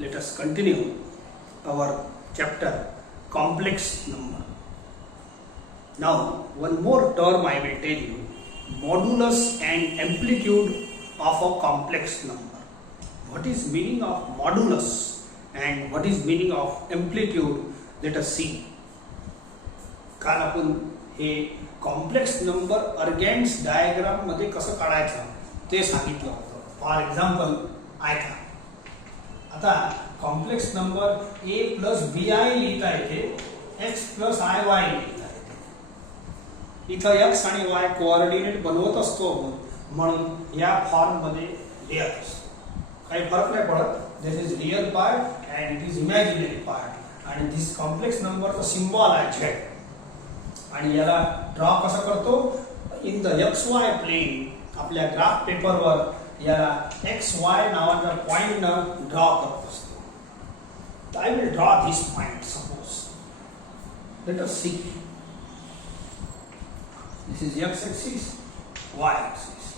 let us continue our chapter complex number. Now, one more term I will tell you, modulus and amplitude of a complex number. What is meaning of modulus and what is meaning of amplitude? Let us see. काल आपण हे complex number organs diagram मध्ये कसं काढायचं ते सांगितलं होतं. For example ऐका, आता complex number a plus bi लिहिता येते, x प्लस iy लिहिता येते. इथं x आणि y कोऑर्डिनेट बनवत असतो म्हणून या फॉर्म मध्ये लिहत असतो. काही फरक नाही पडत. This is real part and it is imaginary part आणि दिस कॉम्प्लेक्स नंबरचा सिम्बॉल आहे z. आणि याला ड्रॉ कसं करतो, इन द XY प्लेन आपल्या ग्राफ पेपरवर याला XY नावाचा पॉइंट न ड्रॉ करत असतो. I will draw this point. Suppose let us see, this is x axis, y axis.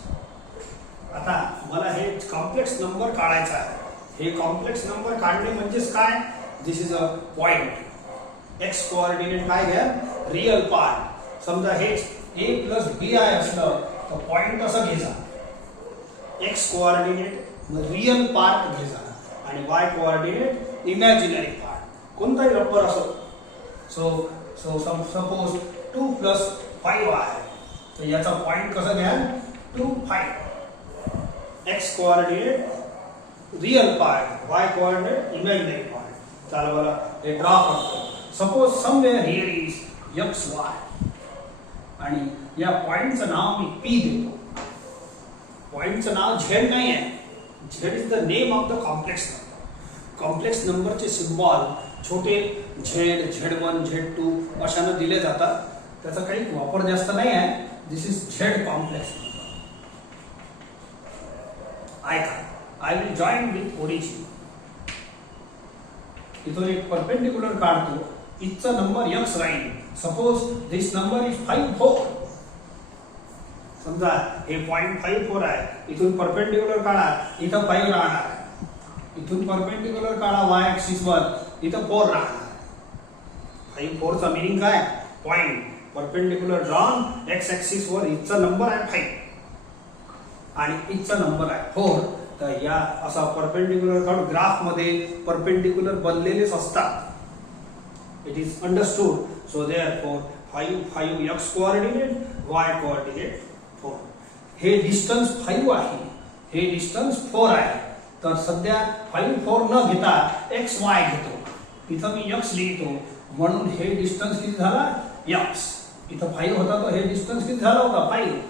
आता मला हे कॉम्प्लेक्स नंबर काढायचा आहे. हे कॉम्प्लेक्स नंबर काढणे म्हणजेच काय, this is a point. x coordinate काय घ्या, रियल पार्ट. समजा हे a प्लस bi असलं तर पॉइंट कसं घ्यायचा, x कोऑर्डिनेट रियल पार्ट घ्यायचा आणि y कोऑर्डिनेट इमॅजिनरी पार्ट, कोणताही नंबर असो. सो सपोज 2 प्लस 5 आहे तर याचा पॉइंट कसं घ्या, 2 5. x coordinate real part, y coordinate imaginary part. चला मला हे ड्रॉ करतो. Suppose somewhere here is XY आणि या पॉइंटचं नाव मी P देतो. पॉइंटचं नाव Z नाही आहे. Z is the name of the complex number. Complex नंबरचे सिम्बॉल छोटे Z, Z1, Z2 अशाने दिले जातात. त्याचा काही वापर जास्त नाही आहे. This is Z complex number. ऐका, I will join with origin. इथून एक परपेंडिक्युलर काढतो. इथचा नंबर x राहील. Suppose this number is 5 4. समजा हे पॉइंट 5 4 आहे. इथून परपेंडिक्युलर काढा, इथं 5 राहणार आहे. इथून परपेंडिक्युलर काढा y ऍक्सिस वर, इथं 4 राहणार. 5 4 चा मीनिंग काय, point perpendicular drawn x axis वर. इथचा नंबर आहे 5 आणि इथचा नंबर आहे 4. तर या असा परपेंडिक्युलर काढून ग्राफ मध्ये परपेंडिक्युलर बनलेलेच असतात. It is understood. So therefore 5 5 x coordinate, y coordinate 4. हे डिस्टन्स 5 आहे, हे डिस्टन्स 4 आहे. तर सध्या 5 4 न घेता x y घेतो. इथं मी x लिहितो म्हणून हे डिस्टन्स किती झाला, x. इथं 5 होता तर हे डिस्टन्स किती झाला होता, 5.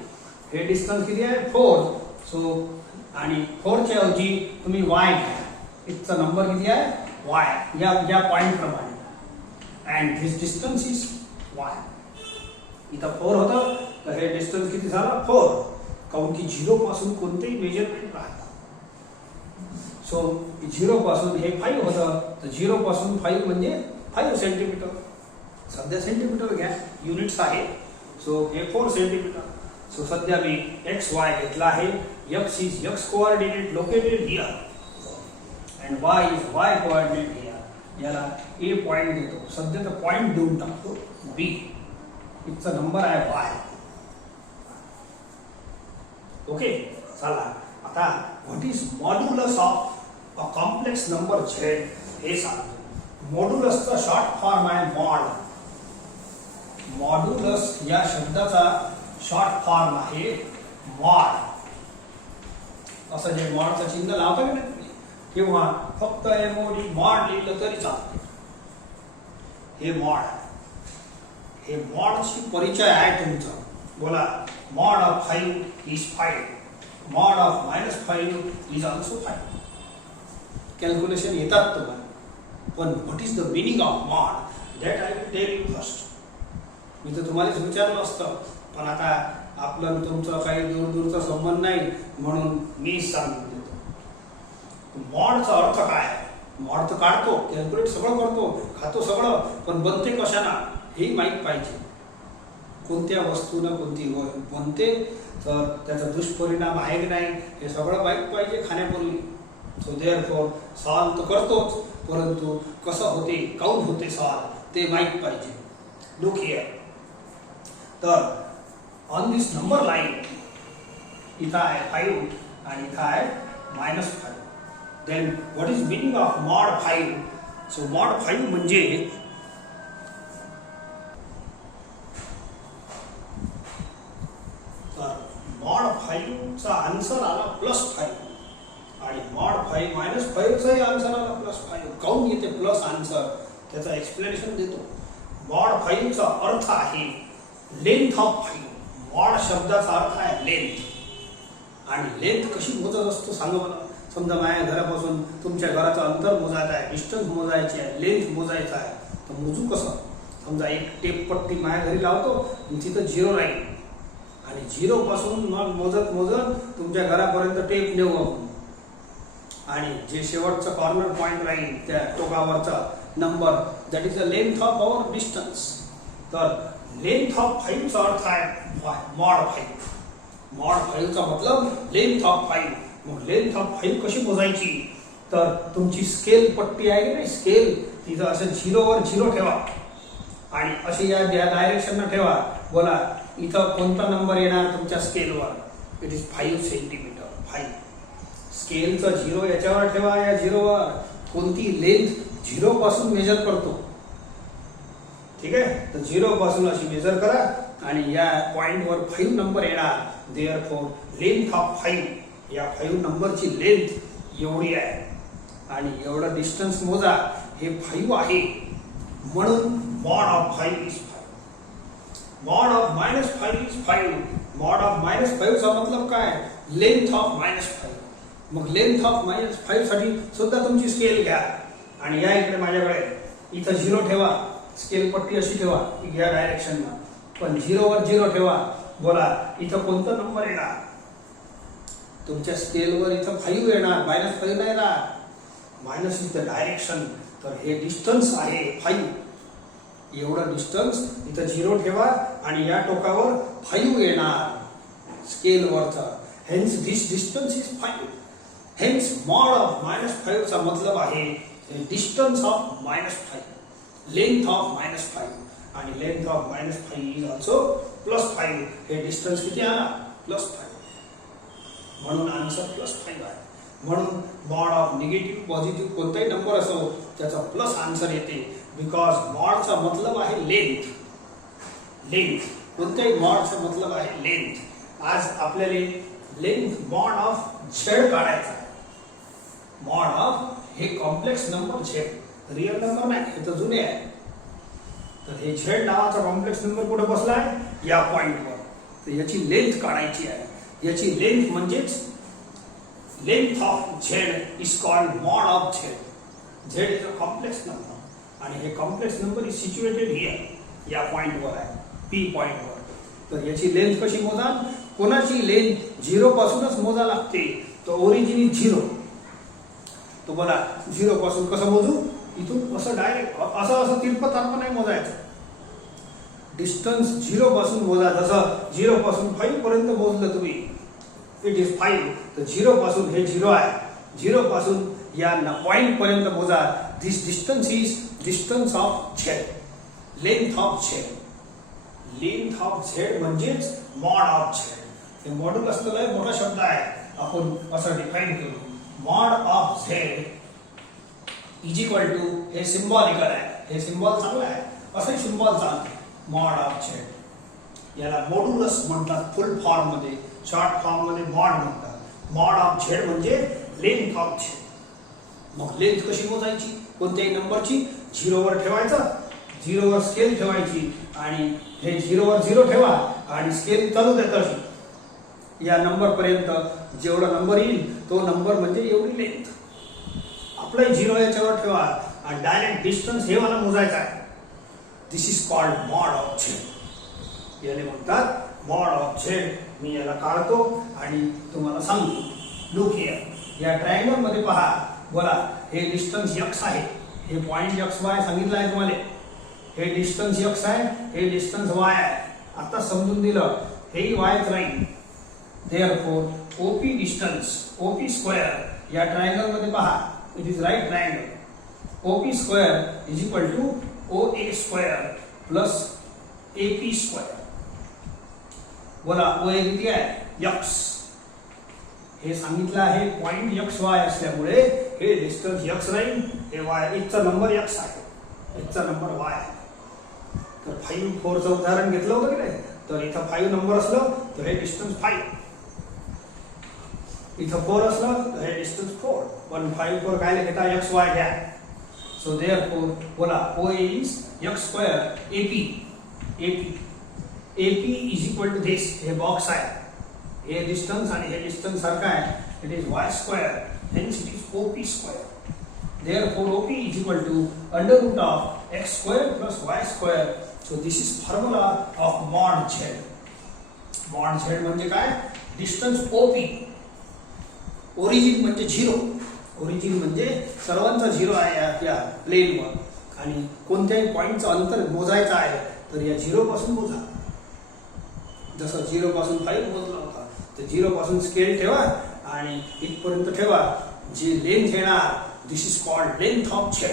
हे डिस्टन्स किती आहे, 4. सो आणि 4 च्या ऐवजी तुम्ही y घ्या. इथचा नंबर किती आहे, y. या पॉइंट प्रमाणे. And this distance is y. इथं 4 होतं तर हे डिस्टन्स किती झाला, 4. काऊन की 0 पासून कोणतेही मेजरमेंट राहतात. सो 0 पासून हे 5 होतं तर 0 पासून 5 म्हणजे 5 सेंटीमीटर. सध्या सेंटीमीटर घ्या, युनिट्स आहे. सो हे 4 सेंटीमीटर. सो सध्या मी XY घेतला आहे. X is X coordinate located here and Y is Y coordinate here. याला A पॉइंट देतो. सध्या तर पॉइंट देऊन टाकतो B. इथचा नंबर आहे Y. ओके, चला आता what is modulus of a complex number Z हे सांगतो. मॉड्युलसचा शॉर्ट फॉर्म आहे मॉड. मॉड्युलस या शब्दाचा शॉर्ट फॉर्म आहे मॉड. असं जे मॉडचं चिन्ह लावता की नाही किंवा फक्त MOD मॉड लिहिलं तरी चालते. हे मॉड आहे. हे मॉडची परिचय आहे तुमचा. बोला, mod of 5 is 5. Mod of -5 is also 5. Calculation येतात तुम्हाला. पण what is the meaning of mod, that I will tell you first. मी तर तुम्हालाच विचारलं असतं, पण आता आपलं तुमचं काही दूरचा संबंध नाही म्हणून मी सांगून देतो. मॉडचा अर्थ काय आहे. मॉड तर काढतो, कॅल्क्युलेट सगळं करतो, खातो सगळं, पण बनते कशाना हे माहीत पाहिजे. कोणत्या वस्तूनं कोणती बनते, तर त्याचा दुष्परिणाम आहे की नाही हे सगळं माहीत पाहिजे खाण्यापूर्वी. सो देअरफॉर सॉल्व तर करतोच, परंतु कसं होते, काऊन होते सॉल्व ते माहीत पाहिजे. Look here. तर ऑन दिस नंबर लाईन इथं आहे 5 आणि इथं आहे -5. Then what is meaning of mod 5? So mod 5 म्हणजे मॉड 5 चा आन्सर आला +5 आणि मॉड 5 -5 चाही आन्सर आला +5. काऊन येते प्लस आन्सर त्याचा एक्सप्लेनेशन देतो. मॉड 5 चा अर्थ आहे लेंथ ऑफ 5. मॉड शब्दाचा अर्थ आहे लेंथ. आणि लेंथ कशी मोजत असतो सांगा मला. समजा माझ्या घरापासून तुमच्या घराचं अंतर मोजायचं आहे, डिस्टन्स मोजायची आहे, लेंथ मोजायचं आहे, तर मोजू कसं? समजा एक टेप पट्टी माझ्या घरी लावतो आणि तिथं 0 राहील आणि 0 पासून मग मोजत मोजत तुमच्या घरापर्यंत टेप नेऊ आपण आणि जे शेवटचं कॉर्नर पॉइंट राहील त्या टोकावरचा number, that is the length of our distance. तर लेंथ ऑफ 5 चा अर्थ आहे मॉड 5. मॉड 5 चा मतलब लेंथ ऑफ 5. मग लेंथ ऑफ 5 कशी मोजायची? तर तुमची स्केल पट्टी आहे की नाही, स्केल तिथं असं 0 वर 0 ठेवा आणि असे या डायरेक्शनला ठेवा. बोला इथं कोणता नंबर येणार तुमच्या स्केलवर? It is 5 centimetre. 5 स्केलचं 0 याच्यावर ठेवा, या 0 वर कोणती लेंथ 0 पासून मेजर करतो, ठीक आहे. तर 0 पासून अशी मेजर करा आणि या पॉइंटवर 5 नंबर येणार. देअरफॉर लेंथ ऑफ 5, या 5 नंबरची लेंथ एवढी आहे आणि एवढं डिस्टन्स मोजा, हे 5 आहे. म्हणून mod of 5 is 5. Mod of -5 is 5. Mod of -5 चा मतलब काय? Length of -5. मग लेंथ ऑफ -5 साठी सुद्धा तुमची स्केल घ्या आणि या इकडे माझ्याकडे इथं 0 ठेवा. स्केल पट्टी अशी ठेवा या डायरेक्शनला, पण 0 वर 0 ठेवा. बोला इथं कोणता नंबर येणार? तुमच्या स्केलवर इथं 5 येणार, -5 नाही येणार. Minus is the direction. तर हे डिस्टन्स आहे 5. एवढं डिस्टन्स इथं 0 ठेवा आणि या टोकावर 5 येणार स्केलवरचा. Hence this distance is 5. Hence mod of -5 चा मतलब आहे डिस्टन्स ऑफ -5, लेंथ ऑफ -5. आणि लेंथ ऑफ -5 इज ऑल्सो +5. हे डिस्टन्स किती आला? +5. म्हणून आन्सर +5 आहे. म्हणून मॉड ऑफ निगेटिव्ह पॉझिटिव्ह कोणताही नंबर असो त्याचा प्लस आन्सर येते. बिकॉज मॉडचा मतलब आहे लेंथ. लेंथ कोणत्याही मॉडचा मतलब आहे लेंथ. आज आपल्याला लेंथ मॉड ऑफ झेड काढायचा आहे. मॉड ऑफ हे complex number Z, real number नाही, हे तर जुने आहे. तर हे झेड नावाचा कॉम्प्लेक्स नंबर कुठे बसला आहे? या पॉइंटवर. तर याची लेंथ काढायची आहे. याची लेंथ म्हणजेच length of Z is called mod of Z. Z is a complex number आणि हे complex number is situated here, या पॉइंटवर आहे, पी पॉइंटवर. तर याची लेंथ कशी मोजा? कोणाची लेंथ 0 पासूनच मोजा लागते. तो ओरिजिन इज 0. तो बोला 0 पासून कसं मोजू? इथून असं डायरेक्ट असं तिरपं नाही मोजायचं. डिस्टन्स 0 पासून मोजा. जसं 0 पासून 5 पर्यंत मोजलं तुम्ही, इट इज 5. तर 0 पासून हे 0 आहे, 0 पासून या पॉइंट पर्यंत मोजा. This distance is distance of Z, length of Z. Length of Z म्हणजेच मॉड ऑफ झेड. हे मॉड्यूल असलेला मोठा शब्द आहे, आपण असं डिफाईन करू. Mod of Z is equal to, हे सिम्बॉलिकल आहे, हे सिम्बॉल चांगला आहे, असंही सिम्बॉल चांगलं. मॉड ऑफ झेड याला मॉड्युलस म्हणतात फुल फॉर्म मध्ये, शॉर्ट फॉर्म मध्ये मॉड म्हणतात. मॉड ऑफ झेड म्हणजे लेंथ ऑफ झेड. मग लेंथ कशी मोजायची? कोणत्याही नंबरची 0 वर ठेवायचा, 0 वर स्केल ठेवायची आणि हे 0 वर 0 ठेवा आणि स्केल चालू द्या तशी या नंबर पर्यंत. जेवढा नंबर येईल तो नंबर म्हणजे एवढी लेंथ. आपलं 0 याच्यावर ठेवा आणि डायरेक्ट डिस्टन्स हे मला मोजायचा आहे. This is called mod of Z. याला म्हणतात मॉड ऑफ झेड. मी याला काढतो आणि तुम्हाला सांगतो. लुक हिअर, या ट्रायंगल मध्ये पहा. बोला हे डिस्टन्स x आहे, हे पॉइंट xy सांगितलं आहे तुम्हाला. हे डिस्टन्स x आहे, हे डिस्टन्स y आहे. आता समजून दिलं, हे y च राहील. Therefore OP distance, OP square या ट्रायंगल मध्ये पहा, it is right triangle. OP square is equal to OA square plus AP square. बोला OA किती आहे? x. हे सांगितलं आहे पॉइंट XY असल्यामुळे हे डिस्टन्स x नाही, हे y. इथचा नंबर x आहे, इथचा नंबर y आहे. तर 5, 4 चं उदाहरण घेतलं होतं की नाही, तर इथं 5 नंबर असलं तर हे डिस्टन्स 5, इथं 4 असलं तर हे डिस्टन्स 4. पण 5, 4 काय घेता? XY घ्या. सो देअरफॉर बोला OA is x square AP is equal to this. हे बॉक्स आहे, हे डिस्टन्स आणि हे डिस्टन्स सारखा आहे. It is y square, hence it is OP square. Therefore OP is equal to under root of x square plus y square. So this is formula of mod z. Mod z म्हणजे काय? Distance OP. Origin म्हणजे 0. Origin म्हणजे सर्वांचा 0 आहे या प्लेनवर आणि कोणत्याही पॉइंटचं अंतर मोजायचं आहे तर या 0 पासून मोजा. जसं 0 पासून 5 मोजला होता, तर 0 पासून स्केल ठेवा आणि इथपर्यंत ठेवा. जी लेंथ येणार, this is called length of z.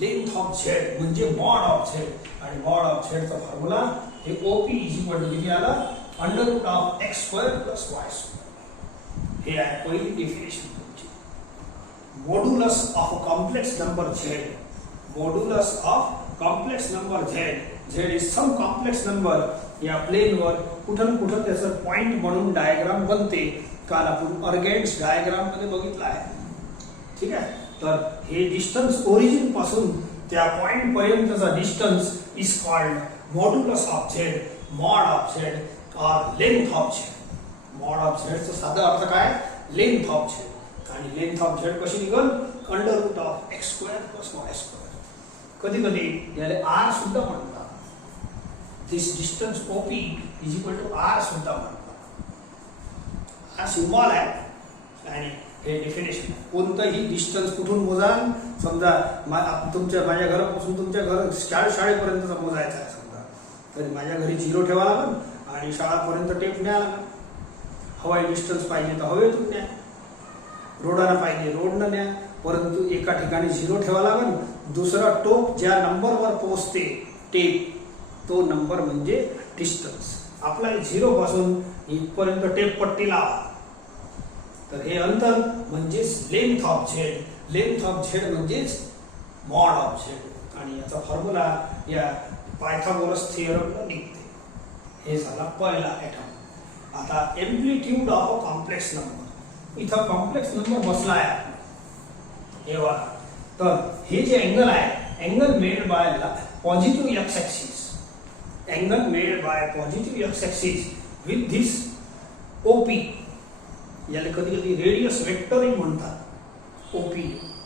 Length of z म्हणजे मॉड ऑफ z. आणि मॉड ऑफ z चा फॉर्म्युला हे OP इज इक्वल टू किती आला? Under root of x square plus y square. हे आहे पहिली डेफिनेशन तुमची. Modulus of a complex number z. Modulus of complex number z. z is some complex number. या प्लेनवर कुठं कुठं त्याचं पॉइंट म्हणून डायग्राम बनते. काल आपण अर्गेन्स डायग्राम मध्ये बघितलं आहे. ठीक आहे. तर हे डिस्टन्स ओरिजिन पासून त्या पॉइंट पर्यंतचा distance is called modulus of z, mod of z और length of z. Mod of z चा साधा अर्थ काय? Length of z. आणि लेंथ ऑफ z कशी निघल? Under root of x square plus y square. कधी कधी याला r सुद्धा म्हणतात. This distance OP is equal to r सुद्धा म्हणतात. हा सिम्बॉल आहे आणि हे डेफिनेशन. कोणतंही डिस्टन्स कुठून मोजाल? समजा तुमच्या माझ्या घरापासून तुमच्या घर शाळेपर्यंतचा मोजायचा आहे समजा, तर माझ्या घरी 0 ठेवा लागेल आणि शाळापर्यंत टेप न्या लागेल. हवाई डिस्टन्स पाहिजे तर हवेतून न्या, रोडाला पाहिजे रोडनं न्या. परंतु एका ठिकाणी 0 ठेवा लागेल. दुसरा टोक ज्या नंबरवर पोहोचते टेप, तो नंबर म्हणजे डिस्टन्स. आपला 0 पासून इथपर्यंत टेप पट्टी लावा, तर हे अंतर म्हणजेच length of z. Length of z म्हणजेच मॉड ऑफ z. आणि याचा फॉर्म्युला या पायथागोरस थिअरमला निघते. हे झाला पहिला ॲटम. आता amplitude of a complex number. इथं कॉम्प्लेक्स नंबर बसला आहे हे बघा. तर हे जे अँगल आहे, angle made by positive x axis. angle made by positive x-axis with this OP. याला कधी कधी रेडियस वेक्टरिंग म्हणतात. OP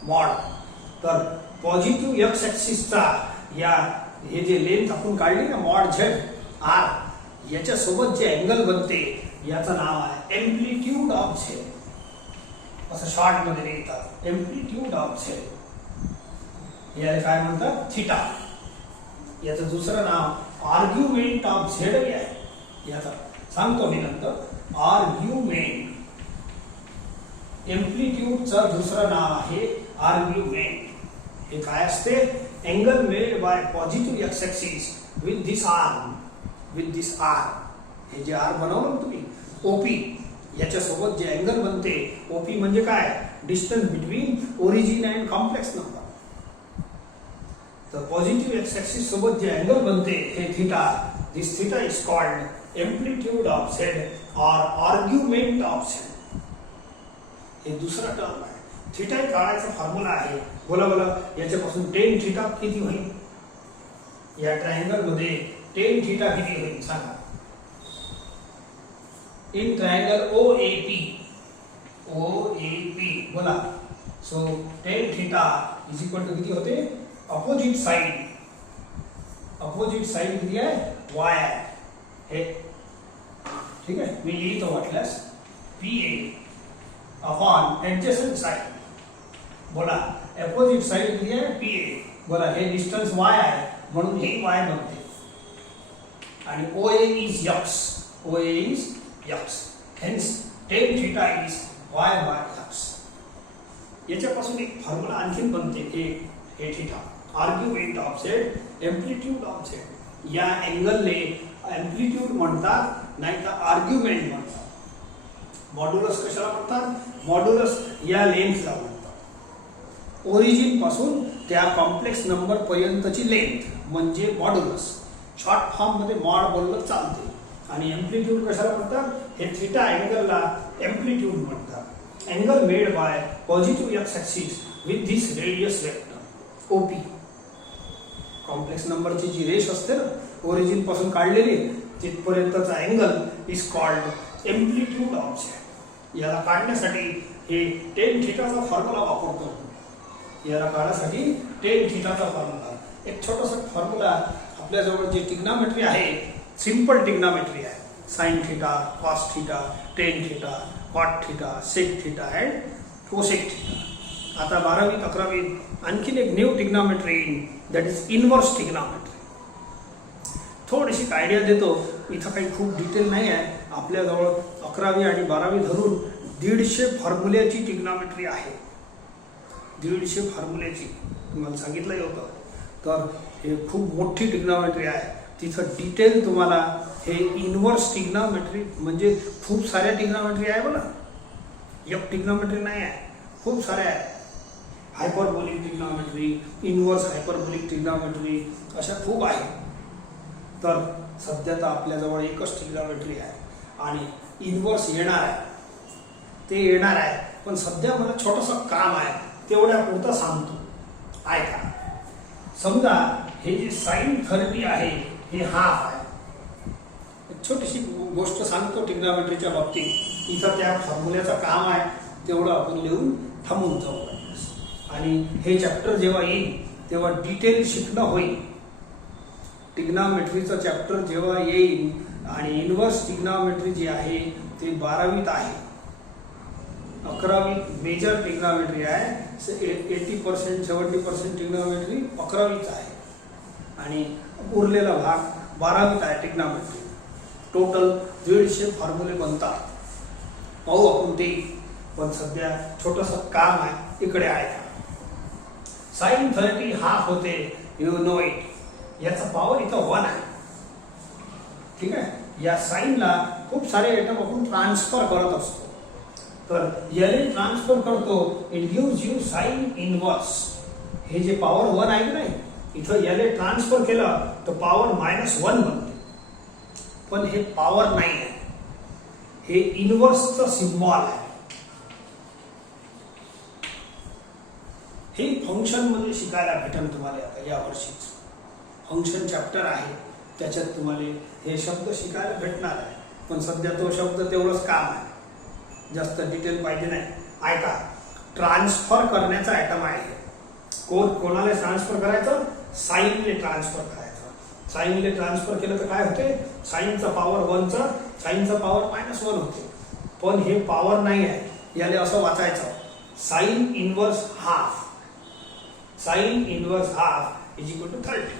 mod. तर पॉझिटिव्ह x ॲक्सिस चा या हे जे लेंथ आपण काढली ना मॉड z r, याच्या सोबत जे अँगल बनते याचं नाव आहे एम्प्लिट्यूड ऑफ z. असं शॉर्ट मध्ये लिहितात एम्प्लिट्यूड ऑफ z. याला काय म्हणतात? थीटा. याचं दुसरं नाव आर्ग्युमेंट ऑफ z आहे. याचा सांगतो मी नंतर. आर्ग्युमेंट. एम्प्लिट्यूडचं दुसरं नाव आहे आर्ग्युमेंट. हे काय असते? Angle made by positive x axis with this arm. With this arm. हे जे आर बनवलं तुम्ही OP, याच्या सोबत जे अँगल बनते OP म्हणजे काय? Distance between origin and complex number. तर पॉझिटिव्ह x ॲक्सिस सोबत जे अँगल बनते हे theta. This theta is called amplitude of z और आर्ग्युमेंट ऑफ z. हे दुसरा टर्म आहे. थीटा काढायचा फॉर्म्युला आहे. बोला बोला याच्यापासून टेन थीटा किती होईल? या ट्रायंगल मध्ये टेन थीटा किती होईल सांगा? In triangle OAP. बोला. So tan theta is equal to किती होते? Opposite side. अपोजिट साइड किती आहे? y आहे. हे ठीक आहे. मी लिहितो वाटल्यास PA अपॉन ऍडजसेंट साइड. बोला अपोजिट साइड किती आहे? PA. बोला हे डिस्टन्स y आहे म्हणून हे y बनते. आणि OA is x. OA is x. Hence tan theta is Y by x. याच्यापासून एक फॉर्म्युला आणखीन बनते, हे theta argument of Z amplitude of Z. या अँगलने एम्प्लिट्यूड म्हणतात नाही तर आर्ग्युमेंट म्हणतात. मॉड्युलस कशाला म्हणतात? मॉड्युलस या लेंथला म्हणतात. ओरिजिन पासून त्या कॉम्प्लेक्स नंबर पर्यंतची लेंथ म्हणजे मॉड्युलस. शॉर्ट फॉर्म मध्ये मॉड बोललं चालते. आणि एम्प्लिट्यूड कशाला म्हणतात? हे थिटा अँगलला एम्प्लिट्यूड म्हणतात. Angle made by positive x axis with this radius vector OP. Complex नंबरची जी रेष असते ना ओरिजिन पासून काढलेली तिथपर्यंतचा angle is called amplitude of Z. याला काढण्यासाठी हे टेन थिटाचा फॉर्म्युला वापरतो. याला काढण्यासाठी टेन थिटाचा फॉर्म्युला. एक छोटासा फॉर्म्युला आपल्याजवळ जे टिग्नॉमेट्री आहे, सिंपल टिग्नॉमेट्री आहे. Sine theta, cos theta, tan theta, cot theta, sec theta and cosec theta. आता 12वी 11वी आणखीन एक new trigonometry that is inverse trigonometry. थोडीशी आयडिया देतो. इथं काही खूप डिटेल नाही आहे. आपल्याजवळ 11वी आणि 12वी धरून 150 फॉर्म्युल्याची टिग्नॉमेट्री आहे. 150 फॉर्म्युल्याची तुम्हाला सांगितलंही होतं. तर हे खूप मोठी टिग्नॉमेट्री आहे. तिथं डिटेल तुम्हाला हे इनवर्स टिग्नॉमेट्री म्हणजे खूप साऱ्या टिग्नॉमेट्री आहे बघा. एक टिग्नॉमेट्री नाही आहे, खूप साऱ्या आहे. हायपरबोलिक टिग्नॉमेट्री, इनवर्स हायपरबोलिक टिग्नॉमेट्री अशा खूप आहे. तर सध्या तर आपल्याजवळ एकच टिग्नॉमेट्री आहे आणि इनवर्स येणार आहे, ते येणार आहे. पण सध्या मला छोटंसं काम आहे, तेवढ्या पुरतं सांगतो, ऐका. समजा हे जे साइन 30 आहे हे हाफ आहे. एक छोटीशी गोष्ट सांगतो टिग्नॉमेट्रीच्या बाबतीत. इथं त्या फॉर्म्युल्याचं काम आहे, तेवढं आपण लिहून थांबून जाऊ. आणि हे चॅप्टर जेव्हा येईल तेव्हा डिटेल शिकणं होईल. टिग्नॉमेट्रीचं चॅप्टर जेव्हा येईल आणि इनवर्स टिग्नॉमेट्री जी आहे ते 12वीत आहे. 11वीत मेजर टिग्नॉमेट्री आहे. 80% 70% टिग्नॉमेट्री 11वीत आहे आणि उरलेला भाग 12वीत आहे टिग्नॉमेट्री. टोटल 150 फॉर्म्युले बनतात. पाहू आपण ते. पण सध्या छोटंसं काम आहे, इकडे आहे. साइन 30 हाफ होते, यू नो इट. याचा पॉवर इथं 1 आहे. ठीक आहे. या साइनला खूप सारे आयटम आपण ट्रान्सफर करत असतो. तर याने ट्रान्सफर करतो, it gives you sine inverse. हे जे पॉवर 1 आहे की नाही, इथं याने ट्रान्सफर केलं तर पॉवर -1 बनते. पण हे पॉवर नाही आहे, हे इनवर्सचं सिम्बॉल आहे. हे फंक्शन मध्ये शिकायला भेटेल तुम्हाला. आता या वर्षीच फंक्शन चॅप्टर आहे, त्याच्यात तुम्हाला हे शब्द शिकायला भेटणार आहे. पण सध्या तो शब्द तेवढंच काम आहे, जास्त डिटेल पाहिजे नाही. ऐका, ट्रान्सफर करण्याचा आयटम आहे. कोणाला ट्रान्सफर करायचं? साइनले ट्रान्सफर करायचं. साइनले ट्रान्सफर केलं तर काय होते? साइनचा पॉवर 1चा साइनचा पॉवर -1 होते. पण हे पॉवर नाही आहे, याला असं वाचायचं, sine inverse half. Sine inverse half is equal to 30.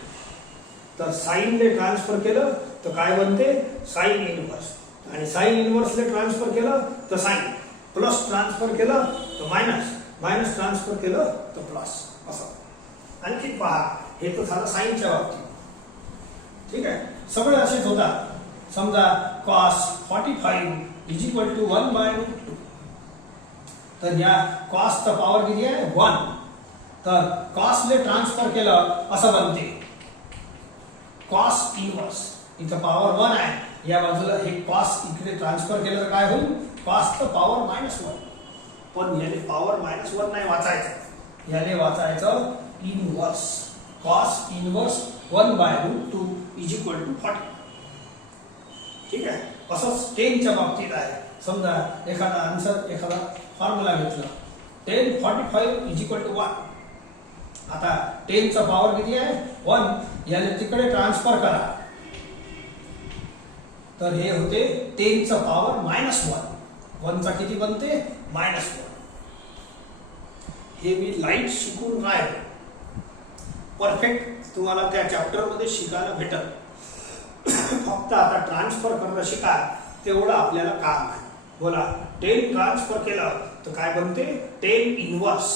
तर साइनले ट्रान्सफर केलं तर काय बनते? Sine inverse. आणि साइन इनवर्सले ट्रान्सफर केलं तर साइन, प्लस ट्रान्सफर केलं तर मायनस, मायनस ट्रान्सफर केलं तर प्लस. असं आणखी पहा. हे तर झालं साइनच्या बाबतीत. ठीक आहे. सगळे असेच होतात. समजा cos 45 इज इक्वल टू 1/√2. तर या कॉसचा पॉवर किती आहे? 1. तर कॉसले ट्रान्सफर केलं असं बनते कॉस इनवर्स. इथं पॉवर 1 आहे, या बाजूला हे कॉस इकडे ट्रान्सफर केलं तर काय होईल? कॉसचं पॉवर -1. पण याने पॉवर -1 नाही वाचायचं, याने वाचायचं inverse. Cos inverse 1/√2 is equal to 40. ठीक आहे. असंच 10च्या बाबतीत आहे. समजा एखादा आन्सर, एखादा फॉर्म्युला घेतला, 10 45 इज इक्वल टू 1. आता 10चा पॉवर किती आहे? 1. याने तिकडे ट्रान्सफर करा तर हे होते 10चा पॉवर -1. 1चा किती बनते? -1. हे मी लाईट शिकून राहिलो. परफेक्ट तुम्हाला त्या चॅप्टर मध्ये शिकायला भेटल. फक्त आता ट्रान्सफर करणं शिका, तेवढं आपल्याला काम आहे. बोला 10 ट्रान्सफर केलं तर काय बनते 10 इनवर्स.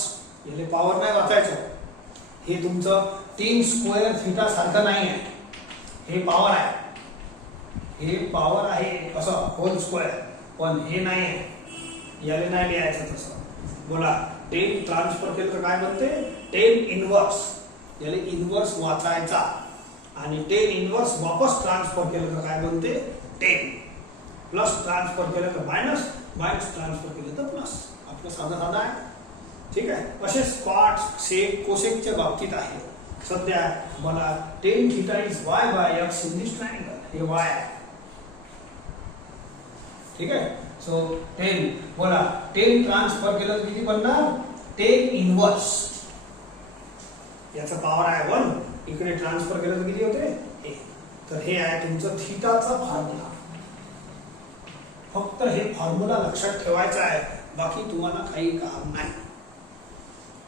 याले पॉवर नाही वाचायचं. हे तुमचं 3 स्क्वेअर थिटा सारखं नाही आहे. हे पॉवर आहे. हे पॉवर आहे असं होल स्क्वेअर, पण हे नाही आहे. याले नाही लिहायचं तसं. बोला 10 ट्रान्सफर केलं तर काय बनते 10 इनवर्स. याले इनवर्स वाचायचा आणि 10 इनवर्स वापस ट्रान्सफर केलं तर काय बनते 10. प्लस ट्रान्सफर केलं तर मायनस, मायनस ट्रान्सफर केलं तर प्लस. आपलं साधा साधा आहे. ठीक आहे. असेच कॉट सेक कोसेकच्या बाबतीत आहे. सध्या मला 10 theta is y by x in this triangle. हे y आहे. ठीक आहे. सो 10 बोला 10 ट्रान्सफर केलं तर किती बनणार 10 इनवर्स. याचा पॉवर आहे 1. इकडे ट्रान्सफर केलं तर किती होते हे. तर हे आहे तुमचं थीटाचा फॉर्म्युला. फक्त हे फॉर्म्युला लक्षात ठेवायचा आहे, बाकी तुम्हाला काही काम नाही.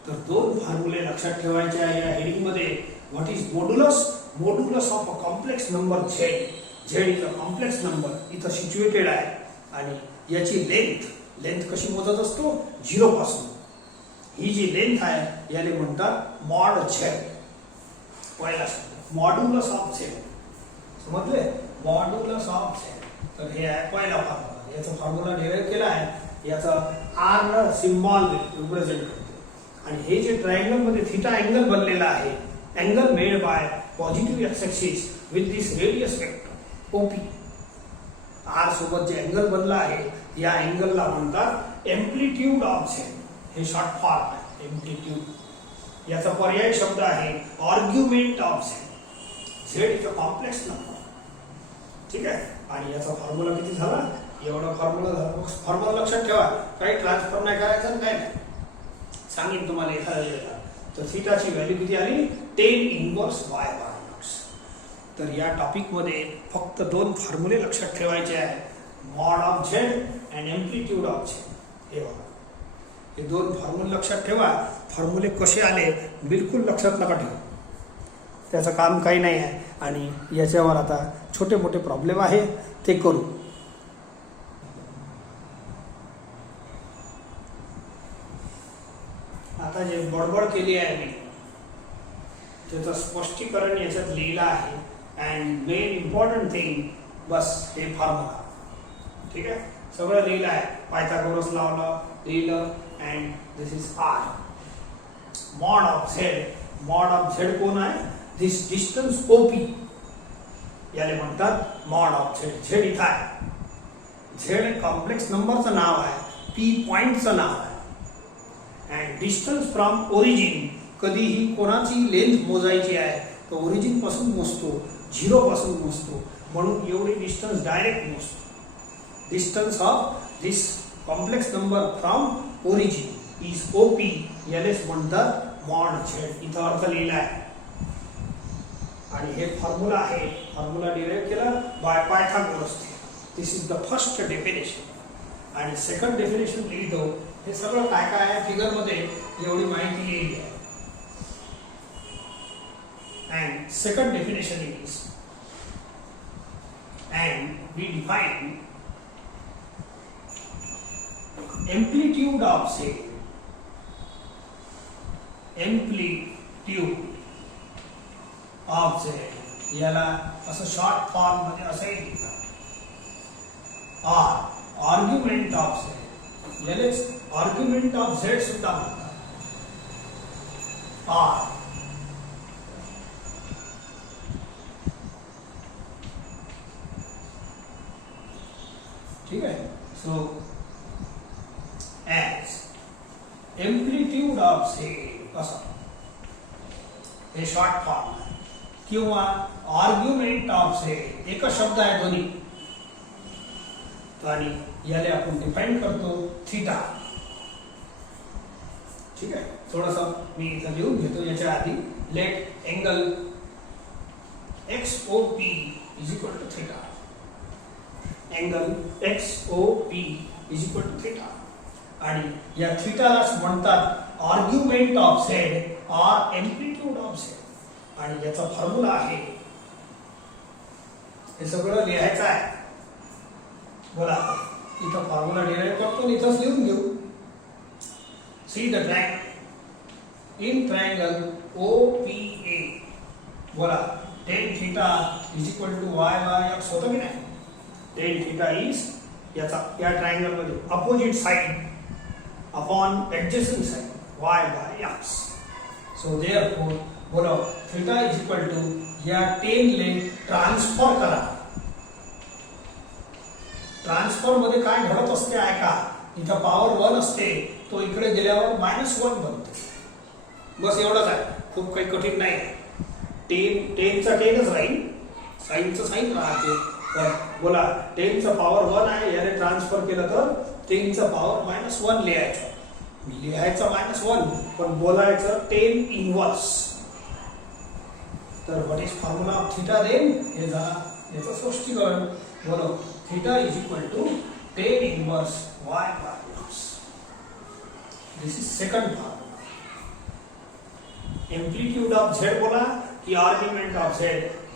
तर 2 फॉर्म्युले लक्षात ठेवायचे आहे या हेडिंग मध्ये. What is modulus. Modulus of a complex number z. z is a complex number. इथं सिच्युएटेड आहे आणि याची लेंथ कशी मोजत असतो 0 पासून. ही जी लेंथ आहे याले म्हणतात मॉड z. पहिला शब्द मॉड्युलस ऑफ z. समजले. Modulus of z. तर हे आहे पहिला फॉर्म्युला. याचा फॉर्म्युला डिराइव्ह केला आहे. याचा r न सिम्बॉल रिप्रेझेंट करते. आणि हे जे ट्रायंगल मध्ये थीटा अँगल बनलेला आहे, angle made by positive x axis with this radius vector OP. r सोबत जे अँगल बनला आहे या अँगलला म्हणतात एम्प्लिट्यूड ऑफ z. हे शॉर्ट फॉर्म आहे एम्प्लिट्यूड. याचा पर्याय शब्द आहे argument of z. z is a complex number. ठीक आहे. आणि याचा फॉर्म्युला किती झाला एवढा फॉर्म्युला झाला. फॉर्म्युला लक्षात ठेवा. काही ट्रान्सफर नाही करायचं काय नाही. सांगेन तुम्हाला एखाद्या वेळेला. तर थीटाची व्हॅल्यू किती आली 10 इनवर्स y बाय x. तर या टॉपिक मध्ये फक्त 2 फॉर्म्युले लक्षात ठेवायचे आहे. Mod of z and amplitude of z. हे बघा. हे 2 फॉर्म्युले लक्षात ठेवा. फॉर्म्युले कसे आले बिलकुल लक्षात नका ठेवू. त्याचं काम काही नाही आहे. आणि याच्यावर आता छोटे मोठे प्रॉब्लेम आहे ते करू. आता जे बडबड केली आहे मी त्याचं स्पष्टीकरण याच्यात लिहिलं आहे. अँड मेन इम्पॉर्टंट थिंग बस हे फॉर्म्युला. ठीक आहे. सगळं लिहिलं आहे. पायथागोरस लावलं लिहिलं. And this is r. Mod of z. Mod of z कोण आहे दिस डिस्टन्स OP. याले म्हणतात मॉड ऑफ z. z इथं आहे. z कॉम्प्लेक्स नंबरचं नाव आहे. p पॉइंटचं नाव आहे. And distance from origin. कधीही कोणाची लेंथ मोजायची आहे तर ओरिजिन पासून मोजतो, 0 पासून मोजतो. म्हणून एवढी डिस्टन्स डायरेक्ट मोजतो. Distance of this complex number from origin is OP. यालेच म्हणतात मॉड z. इथं अर्थ लिहिला आहे. आणि हे फॉर्म्युला आहे. फॉर्म्युला डिराइव्ह केला bye Pythagoras. This is the first definition. आणि सेकंड डेफिनेशन लिहितो. हे सगळं काय काय आहे फिगर मध्ये एवढी माहिती लिहिली आहे. And second definition is and we define amplitude of z. Amplitude of z. याला असं शॉर्ट फॉर्म मध्ये असंही लिहितात आर्ग्युमेंट ऑफ z. यालेच आर्ग्युमेंट ऑफ z सुद्धा म्हणतात. r. ठीक आहे. So as amplitude of z असं हे शॉर्ट फॉर्म आहे. किंवा आर्ग्युमेंट ऑफ z एकच शब्द आहे दोन्ही. आणि याले आपण डिफाइन करतो थीटा. ठीक आहे. थोडंसं मी इथं लिहून घेतो याच्या आधी. Let angle XOP is equal to theta. Angle XOP is equal to theta. आणि या थीटालाच म्हणतात आर्ग्युमेंट ऑफ z और एम्प्लिट्यूड ऑफ z. आणि याचा फॉर्म्युला आहे. हे सगळं लिहायचं आहे. बोला इथं फॉर्म्युला डिराईव्ह करतो आणि इथंच लिहून घेऊ. See the triangle in triangle OPA. बोला tan theta is equal to y by x होतं की नाही. tan थीटा इज याचा या ट्रायंगल मध्ये opposite side upon adjusting side y by x. So therefore बोला थीटा इज इक्वल टू या tan ले ट्रान्सफर करा. ट्रान्सफर मध्ये काय घडत असते आहे का, इथं पॉवर 1 असते, तो इकडे गेल्यावर -1 बनते. बस एवढंच आहे, खूप काही कठीण नाही. टेनचा टेनच राहील, साईनचं साईन राहते. तर बोला टेनचा पॉवर 1 आहे, याने ट्रान्सफर केलं तर टेनचा पॉवर -1 लिहायचं -1 पण बोलायचं टेन इनवर्स. तर what is formula of theta then, हे झाला याचं स्पष्टीकरण. बोलो theta is equal to tan inverse Y by x. This is second formula. Amplitude of z बोला की argument of z,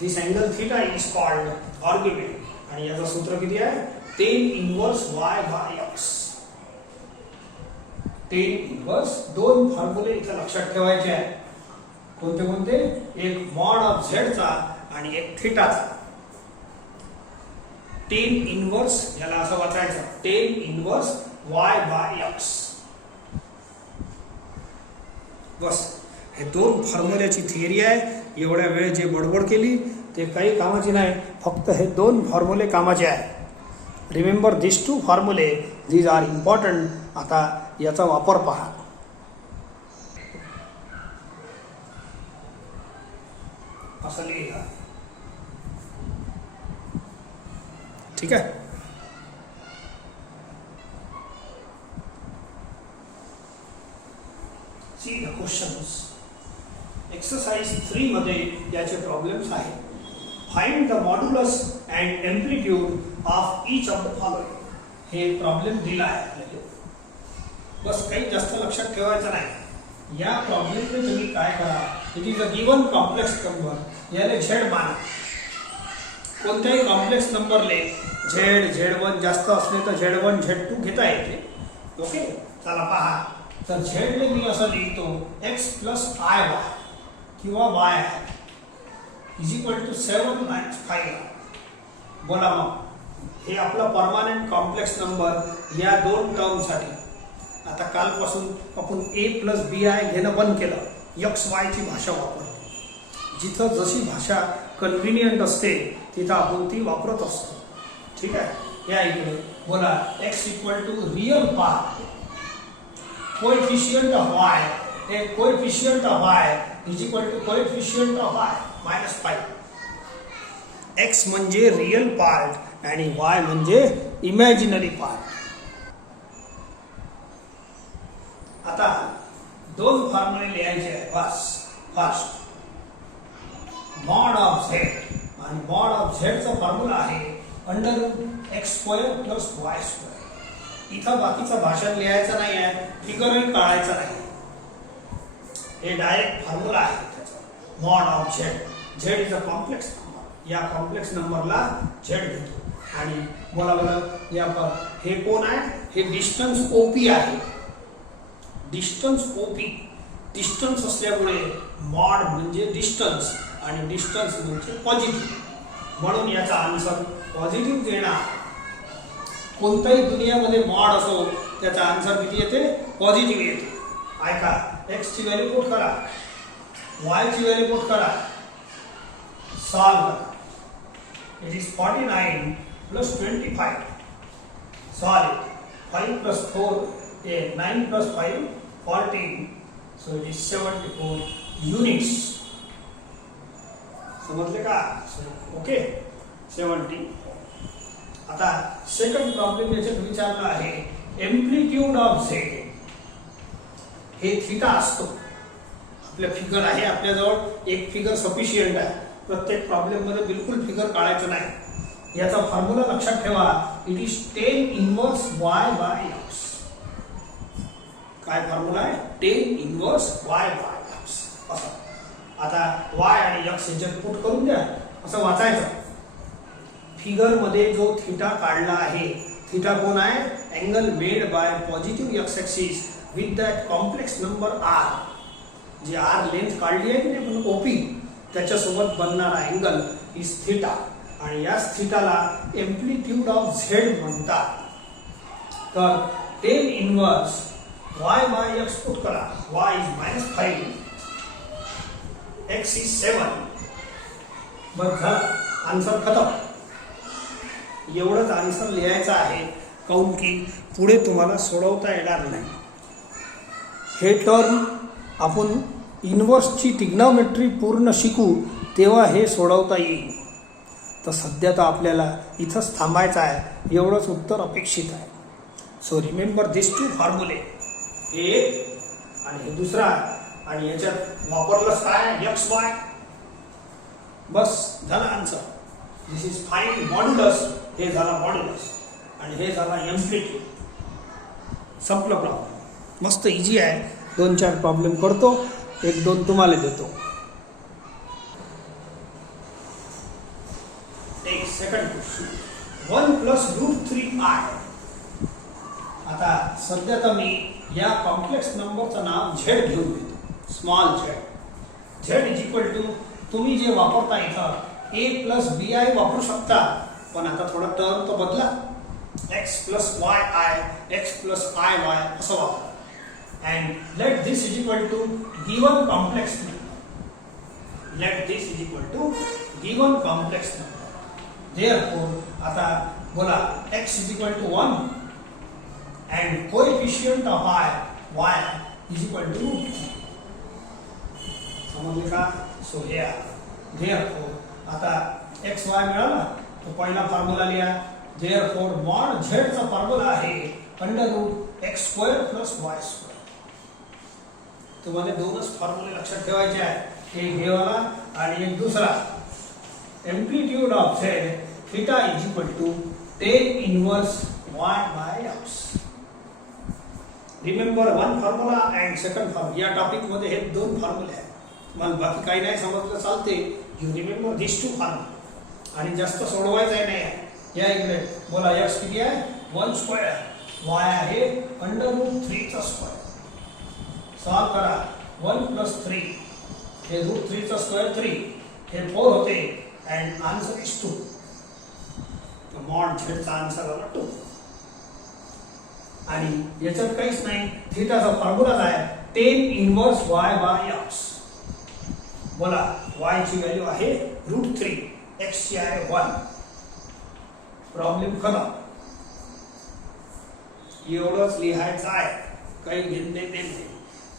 this angle theta is called argument. आणि याचं सूत्र किती आहे, tan inverse Y by x. Tan inverse दोन फॉर्म्युले इथं लक्षात ठेवायचे आहे. कोणते कोणते, एक मॉड ऑफ z चा आणि एक थीटाचा. टेन इनवर्स याला असं वाचायचं, tan inverse Y by X. बस हे दोन फॉर्म्युल्याची थिअरी आहे. एवढ्या वेळ जे बडबड केली ते काही कामाची नाही, फक्त हे दोन फॉर्म्युले कामाचे आहे. रिमेंबर दिस टू फॉर्म्युले, दीज आर इम्पॉर्टंट. आता याचा वापर पहा. असं लिहिला, ठीक आहे. See the questions. एक्सरसाइज 3 मध्ये याचे प्रॉब्लेम्स आहेत. Find the modulus and amplitude of each of the following. हे प्रॉब्लेम दिला आहे आपल्याला. बस काही जास्त लक्षात ठेवायचं नाही. या प्रॉब्लेमने तुम्ही काय करा, it is a given complex number, याने झेड माना. कोणत्याही कॉम्प्लेक्स नंबरले Z1 जास्त असले तर Z1 Z2 घेता येते. ओके, चला पहा. तर झेडने मी असं लिहितो x प्लस आय वाय किंवा y is equal to 7 minus 5. बोला मग हे आपला परमानंट कॉम्प्लेक्स नंबर या दोन टर्मसाठी. आता कालपासून आपण a प्लस बी आय घेणं बंद केलं, एक्स वायची भाषा वापरतो. जिथं जशी भाषा कन्व्हिनियंट असते तिथं आपण ती वापरत असतो. ठीक आहे. या इकडे बोला x equal to real part coefficient of y, a coefficient of y is equal to coefficient of y minus 5. x म्हणजे रियल पार्ट आणि y म्हणजे इमॅजिनरी पार्ट. आता दोन फॉर्म्युले लिहायचे आहे. बस फर्स्ट मॉड ऑफ z, आणि मॉड ऑफ z चा फॉर्म्युला आहे under root x square plus y square. इथं बाकीचं भाषण लिहायचं नाही आहे, फिगरही काढायचं नाही. हे डायरेक्ट फॉर्म्युला आहे त्याचा. Mod of z, z is a complex number. या कॉम्प्लेक्स नंबरला z घेतो. आणि बोला बरं या पर हे कोण आहे, हे डिस्टन्स OP आहे. डिस्टन्स OP, डिस्टन्स असल्यामुळे मॉड म्हणजे डिस्टन्स आणि डिस्टन्स म्हणजे पॉझिटिव्ह, म्हणून याचा आन्सर पॉझिटिव्ह देणार. कोणत्याही दुनियामध्ये मॉड असो त्याचा आन्सर किती येते, पॉझिटिव्ह येते. ऐका, x ची व्हॅल्यू पुट करा, y ची व्हॅल्यू पुट करा, सॉल्व करा. It is 49 plus 25. Solve. 5 plus 4 9 plus 5 14. So it is 74 units. समजले का? ओके, 70. आता सेकंड प्रॉब्लेम याच्यात विचारला आहे एम्प्लिट्यूड ऑफ z. हे थीटा असतो. आपल्या फिगर आहे आपल्याजवळ, एक फिगर सफिशियंट आहे. प्रत्येक प्रॉब्लेम मध्ये बिलकुल फिगर काढायचं नाही. याचा फॉर्म्युला लक्षात ठेवा, it is tan inverse y by x. काय फॉर्म्युला आहे, tan inverse y by x. असं. आता y आणि x याच्यात पुट करून द्या, असं वाचायचं. फिगर मध्ये जो थीटा काढला आहे थिटा कोण आहे? Angle made by positive x axis with that complex number r. जी आर लेंथ काढली आहे की नाही पण ओपी, त्याच्यासोबत बनणारा अँगल इज थिटा. आणि याच थिटाला एम्प्लिट्यूड ऑफ झेड म्हणतात. तर tan inverse y by x put करा. y is -5, x is 7. बस झालं, आन्सर खतम. एवढंच आन्सर लिहायचं आहे, काऊन की पुढे तुम्हाला सोडवता येणार नाही. हे टर्म आपण इनवर्सची ट्रिग्नोमेट्री पूर्ण शिकू तेव्हा हे सोडवता येईल. तर सध्या तर आपल्याला इथंच थांबायचं आहे, एवढंच उत्तर अपेक्षित आहे. सो रिमेंबर दिस टू फॉर्म्युले, एक आणि हे दुसरा, आणि याच्यात वापरलंच काय? X Y. बस झाला answer. This is fine modulus. हे झाला मॉड्युलस आणि हे झाला एम्प्लिट्यूड. संपलं प्रॉब्लेम. मस्त इझी आहे. 2-4 प्रॉब्लेम करतो, 1-2 तुम्हाला देतो. एक सेकंड. 1 + √3i. आता सध्या तर मी या कॉम्प्लेक्स नंबरचं नाव झेड घेऊन घेतो, small z. Z is equal to, तुम्ही जे वापरता इथं a + bi वापरू शकता, पण आता थोडा टर्म तो बदला. x + yi, x + iy असं वापरा. and let this is equal to given complex number. Let this is equal to given complex number. Therefore, आता बोला x is equal to 1 and coefficient of y is equal to √3. समजले का? So here, therefore, आता x y मिळाला, तो पहिला formula लिहा. Therefore, mod z चा फॉर्म्युला आहे √x² + y². तुम्हाला दोनच फॉर्म्युले लक्षात ठेवायचे आहे, एक हे वाला आणि एक दुसरा. Amplitude of z theta is equal to tan inverse y by x. Remember one formula and second formula. या टॉपिक मध्ये हे 2 फॉर्म्युले आहेत. मला बाकी काही नाही समजलं चालते. You remember this 2 formula. आणि जास्त सोडवायचं आहे नाही. या इकडे बोला x किती आहे? 1². y आहे √3². सॉल्व करा. 1 + 3, हे √3² 3, हे 4 होते अँड आन्सर इज 2. मॉड झेडचा आन्सर आला 2. आणि याच्यात काहीच नाही, थीटाचा फॉर्म्युलाच आहे tan inverse y by x. बोला y ची व्हॅल्यू आहे √3, x ची आहे 1. प्रॉब्लेम खतम. एवढंच लिहायचं आहे, काही घेणे देणे नाही.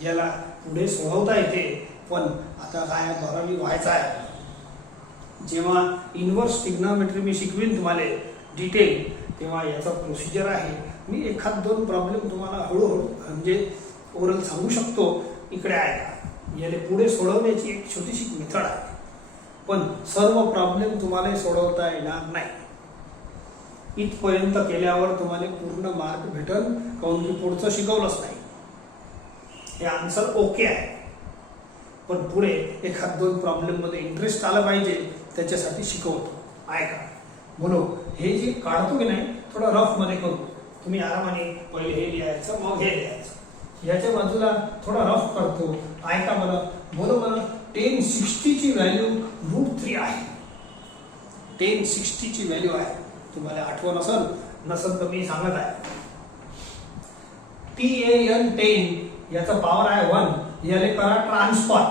याला पुढे सोडवता येते, पण आता काय भरावी व्हायचं आहे. जेव्हा इनवर्स ट्रिग्नोमेट्री मी शिकवीन तुम्हाला डिटेल, तेव्हा याचा प्रोसिजर आहे. मी 1-2 प्रॉब्लेम तुम्हाला हळूहळू म्हणजे ओरल सांगू शकतो. इकडे आहे का, याला पुढे सोडवण्याची एक छोटीशी मेथड आहे, पण सर्व प्रॉब्लेम तुम्हाला सोडवता येणार नाही. इथपर्यंत केल्यावर तुम्हाला पूर्ण मार्क भेटल, काऊन की पुढचं शिकवलंच नाही. हे आन्सर ओके आहे, पण पुढे 1-2 प्रॉब्लेम मध्ये इंटरेस्ट आला पाहिजे, त्याच्यासाठी शिकवतो. आहे का? बोलो, हे जे काढतो की नाही थोडं रफ मध्ये करू. तुम्ही आरामाने पहिले हे लिहायचं, मग हे लिहायचं. याच्या बाजूला थोडा रफ करतो. ऐका बरं, बोलो बरं. 1060 ची व्हॅल्यू √3 आहे. 1060 ची व्हॅल्यू आहे. तुम्हाला आठवण नसेल तर मी सांगत आहे. TAN 10 याचा पॉवर आहे 1. याले करा ट्रान्सफर.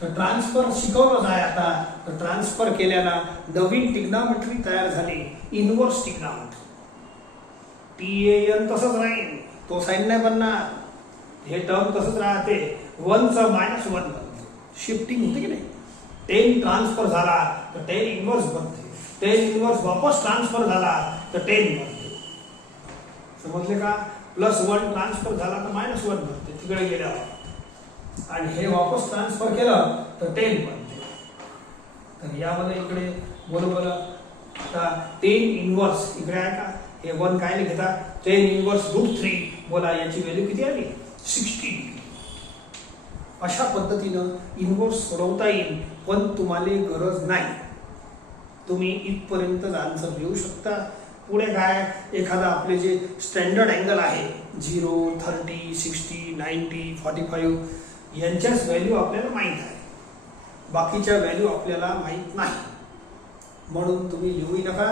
तर ट्रान्सफर शिकवलंच आहे आता. तर ट्रान्सफर केल्याला नवीन ट्रिग्नोमेट्री तयार झाली, इनवर्स ट्रिग्नोमेट्री. TAN तसंच राहील, तो साइन नाही बनणार. हे टर्म तसंच राहते. 1 चा -1 बनते, शिफ्टिंग होते की नाही. 10 ट्रान्सफर झाला तर 10 इनवर्स बनते. 10 इनवर्स वापस ट्रान्सफर झाला तर 10 बनते. समजले का? +1 ट्रान्सफर झाला तर -1 बनते तिकडे गेल्यावर, आणि हे वापस ट्रान्सफर केलं तर 10 बनते. तर यामध्ये इकडे बरोबर आता 10 इनवर्स इकडे आहे का, हे 1 काय लिहिता 10 इनवर्स √3. बोला याची व्हॅल्यू किती आली? 60. अशा पद्धतीनं इनवर्स सोडवता येईल, पण तुम्हाला गरज नाही. तुम्ही इथपर्यंत आन्सर देऊ शकता. पुढे काय, एखादा आपले जे स्टँडर्ड अँगल आहे 0, 30, 60, 90, 45 यांच्याच व्हॅल्यू आपल्याला माहीत आहे, बाकीच्या व्हॅल्यू आपल्याला माहीत नाही. म्हणून तुम्ही लिहू नका,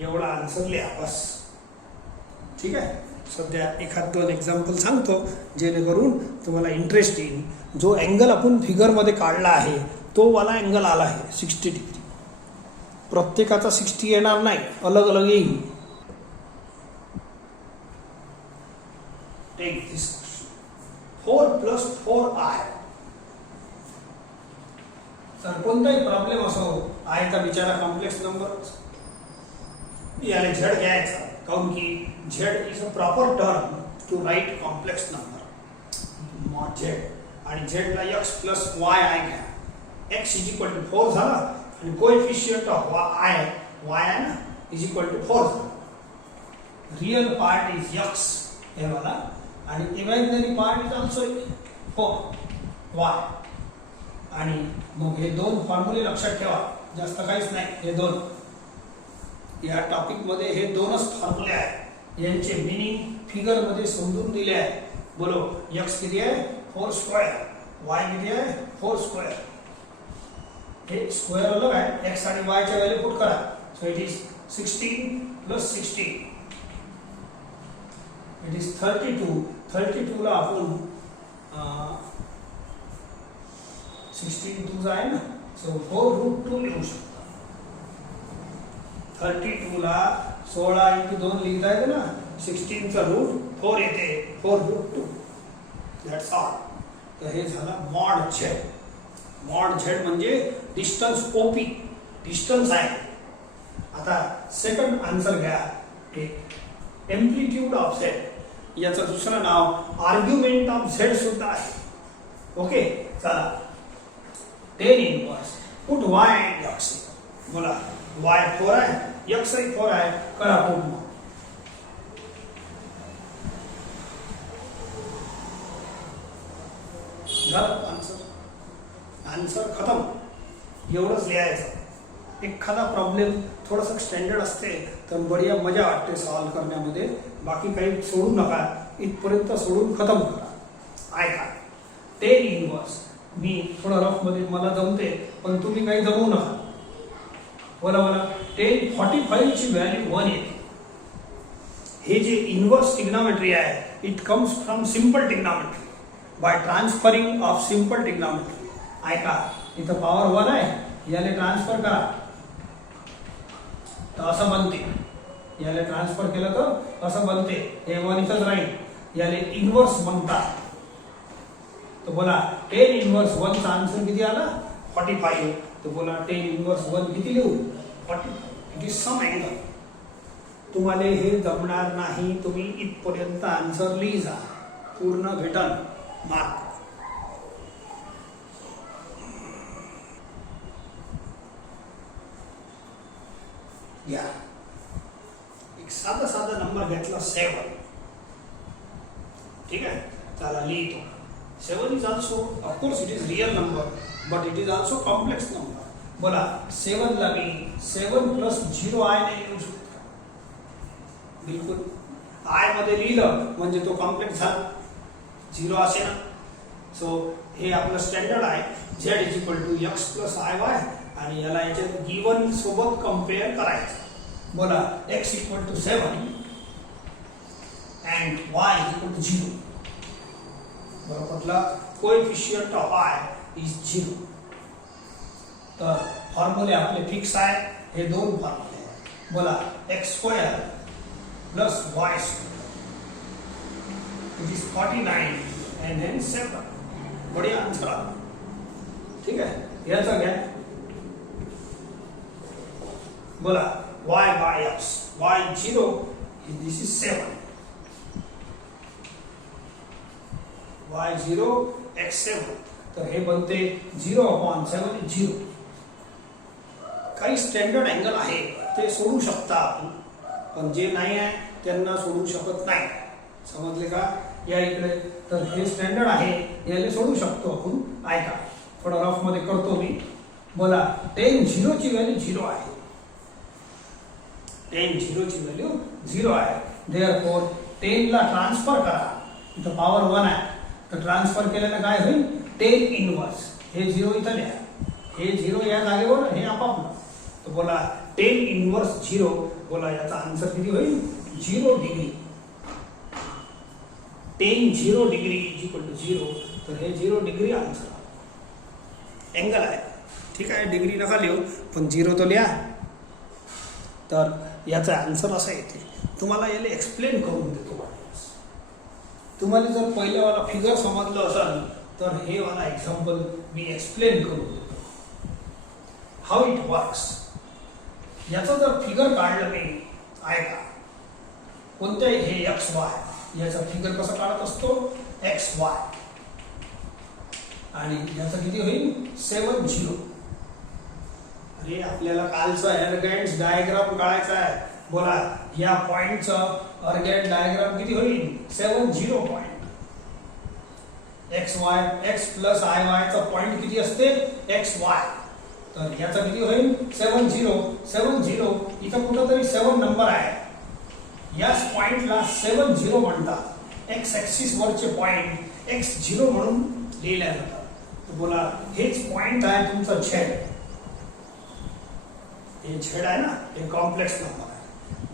एवढा आन्सर लिहा बस. ठीक आहे. सध्या एखाद 2 एक्झाम्पल सांगतो जेणेकरून तुम्हाला इंटरेस्ट येईल. जो अँगल आपण फिगरमध्ये काढला आहे तो वाला अँगल आला आहे 60 डिग्री. प्रत्येकाचा 60 येणार नाही, अलग अलग येईल. टेक दिस 4 + 4i. तर कोणताही प्रॉब्लेम असो, आयचा बिचारा कॉम्प्लेक्स नंबर, याला झेड घ्यायचा, काऊन की z is a proper term to write complex number mod z. आणि झेडला x + y आय घ्या. x = 4 झाला आणि कोएफिशियंट ऑफ y आहे ना = 4 झाला. रियल पार्ट इज x हे वाला आणि imaginary part is also 4 y. आणि मग हे 2 फॉर्म्युले लक्षात ठेवा, जास्त काहीच नाही. हे 2 या टॉपिक मध्ये हे 2च फॉर्म्युले आहेत, यांचे मिनिंग फिगर मध्ये समजून दिले आहे. बोलो, x किती आहे 4², y किती आहे 4². हे स्क्वेअर अलग आहे, x आणि y च्या व्हॅल्यू पुट करा. So it is 16 + 16 it is 32. 32 ला आपण 16 2 आहे ना, सो 4√2 लिहू शकतो. 32 ला 16 × 2 लिहिता येते ना, 16 चा रूट 4 येते, 4√2. That's all. तर हे झाला मॉड झेड. मॉड झेड म्हणजे डिस्टन्स ओपी, डिस्टन्स आहे. आता सेकंड आन्सर घ्या, एम्प्लिट्यूड ऑफ झेड. याचं दुसरं नाव आर्ग्युमेंट ऑफ झेड सुद्धा आहे. ओके, चला. tan inverse put y and x. बोला, y 4 आहे, x 4 आहे, करा पुट. मग आन्सर खतम. एवढंच लिहायचं. एखादा प्रॉब्लेम थोडासा स्टँडर्ड असते तर बढिया मजा वाटते सॉल्व करण्यामध्ये. बाकी काही सोडू नका, इथपर्यंत सोडून खतम करा. ऐका, tan इनवर्स मी थोडं रफ मध्ये मला जमते, पण तुम्ही काही जमवू नका. बोला tan 45 ची व्हॅल्यू 1 येते. हे जे इनवर्स ट्रिग्नॉमेट्री आहे, it comes from simple trigonometry by transferring of simple trigonometry. ऐका, इथं पॉवर 1 आहे, याला ट्रान्सफर करा तर असं बनते. याला ट्रान्सफर केलं तर असं बनते. हे 1 इथंच राहील, याला इनवर्स म्हणतात. तो बोला tan इनवर्स 1 चा आन्सर किती आला 45. तो बोला tan इनवर्स 1 किती लिहू 45. It is some angle. तुम्हाला हे जमणार नाही, तुम्ही इथपर्यंत आन्सर लिहा, पूर्ण भेटल मार्क. या एक साधा नंबर घेतला 7. ठीक आहे, चला लिहितो. 7 is also, of course, it is real number, but it is also complex number. बोला 7 ला मी 7 + 0i ने लिहू शकतो. बिलकुल i मध्ये लिहिलं म्हणजे तो कॉम्प्लेक्स झाला, 0 असे ना. सो हे आपलं स्टँडर्ड आहे. z = x + iy आणि याला याच्यात गिवन सोबत कंपेअर करायचं. बोला x = 7 and y = 0. बरोबर, कोएफिशियंट ऑफ i इज 0. तर फॉर्म्युले आपले फिक्स आहे. हे 2 फॉर्म्युले आहेत. बोला x² + y² it is 49 and then 7. बढ़िया आंसर आला. ठीक आहे, याचा घ्या. बोला y by x, y 0, this is 7. y 0 x 7. तर हे बनते 0/7 is 0. काही स्टँडर्ड अँगल आहे ते सोडू शकता आपण, पण जे नाही आहे त्यांना सोडू शकत नाही. समजले का? या इकडे तर हे स्टँडर्ड आहे, याला सोडू शकतो आपण. ऐका, थोडा रफ मध्ये करतो मी. बोला tan 0 ची व्हॅल्यू 0 आहे. tan 0 ची व्हॅल्यू 0 आहे. देअरफॉर 10 ला ट्रान्सफर करा, इथं पॉवर 1 आहे तर ट्रान्सफर केल्यानं काय होईल 10 इनवर्स. हे 0 इथं लिहा, हे 0 या जागेवर, हे आपापलं. तर बोला 10 इनवर्स 0. बोला याचा आन्सर किती होईल 0 degree. tan 0 degree is equal to 0. तर हे 0 डिग्री आन्सर एंगल आहे. ठीक आहे, डिग्री नका लिहू पण 0 तो लिहा. तर याचा आन्सर असा येते. तुम्हाला याला एक्सप्लेन करून देतो. तुम्हाला जर पहिल्यावाला फिगर समजलं असेल तर हे वाला एक्झाम्पल मी एक्सप्लेन करून देतो. How it works. याचं जर फिगर काढलं मी आहे का कोणत्याही, हे एक्स वाय, याचा फिगर कसं काढत असतो एक्स वाय, आणि याचं किती होईल 7 0. अरे आपल्याला कालचा अर्गॅन्स डायग्राम काढायचा आहे. बोला या पॉइंटचं अर्गॅन्स डायग्राम किती होईल 7 0 point. X Y, x plus I Y चा पॉइंट किती असते एक्स वाय. तर याचा किती होईल 7 0. 7 0 इथं कुठंतरी 7 नंबर आहे. याच पॉइंटला 7 0 म्हणतात. एक्स ऍक्सिस वरचे पॉइंट एक्स 0 म्हणून लिहिल्या जातात. तर बोला हेच पॉइंट आहे तुमचा झेड. हे झेड आहे ना, हे कॉम्प्लेक्स नंबर आहे.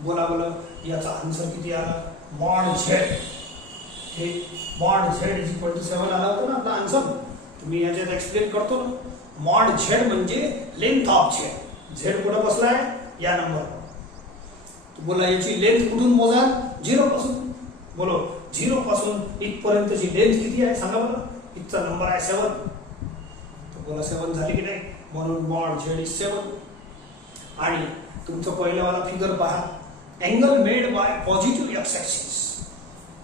बोला बोला याचा आन्सर किती आला मॉड झेड. हे mod z is equal to 7 आला होता ना आपला आन्सर. तुम्ही याच्यात एक्सप्लेन करतो ना. मॉड झेड म्हणजे लेंथ ऑफ झेड. झेड कुठं बसलाय या नंबर. बोला याची लेंथ कुठून मोजा 0 पासून. बोलो 0 पासून इथपर्यंतची लेंथ किती आहे सांगा बरं. इथचा नंबर आहे 7. तर बोला 7 झाली की नाही, म्हणून मॉड झेड इज 7. आणि तुमचं पहिल्यावाला फिगर पहा. Angle made by positive X axis,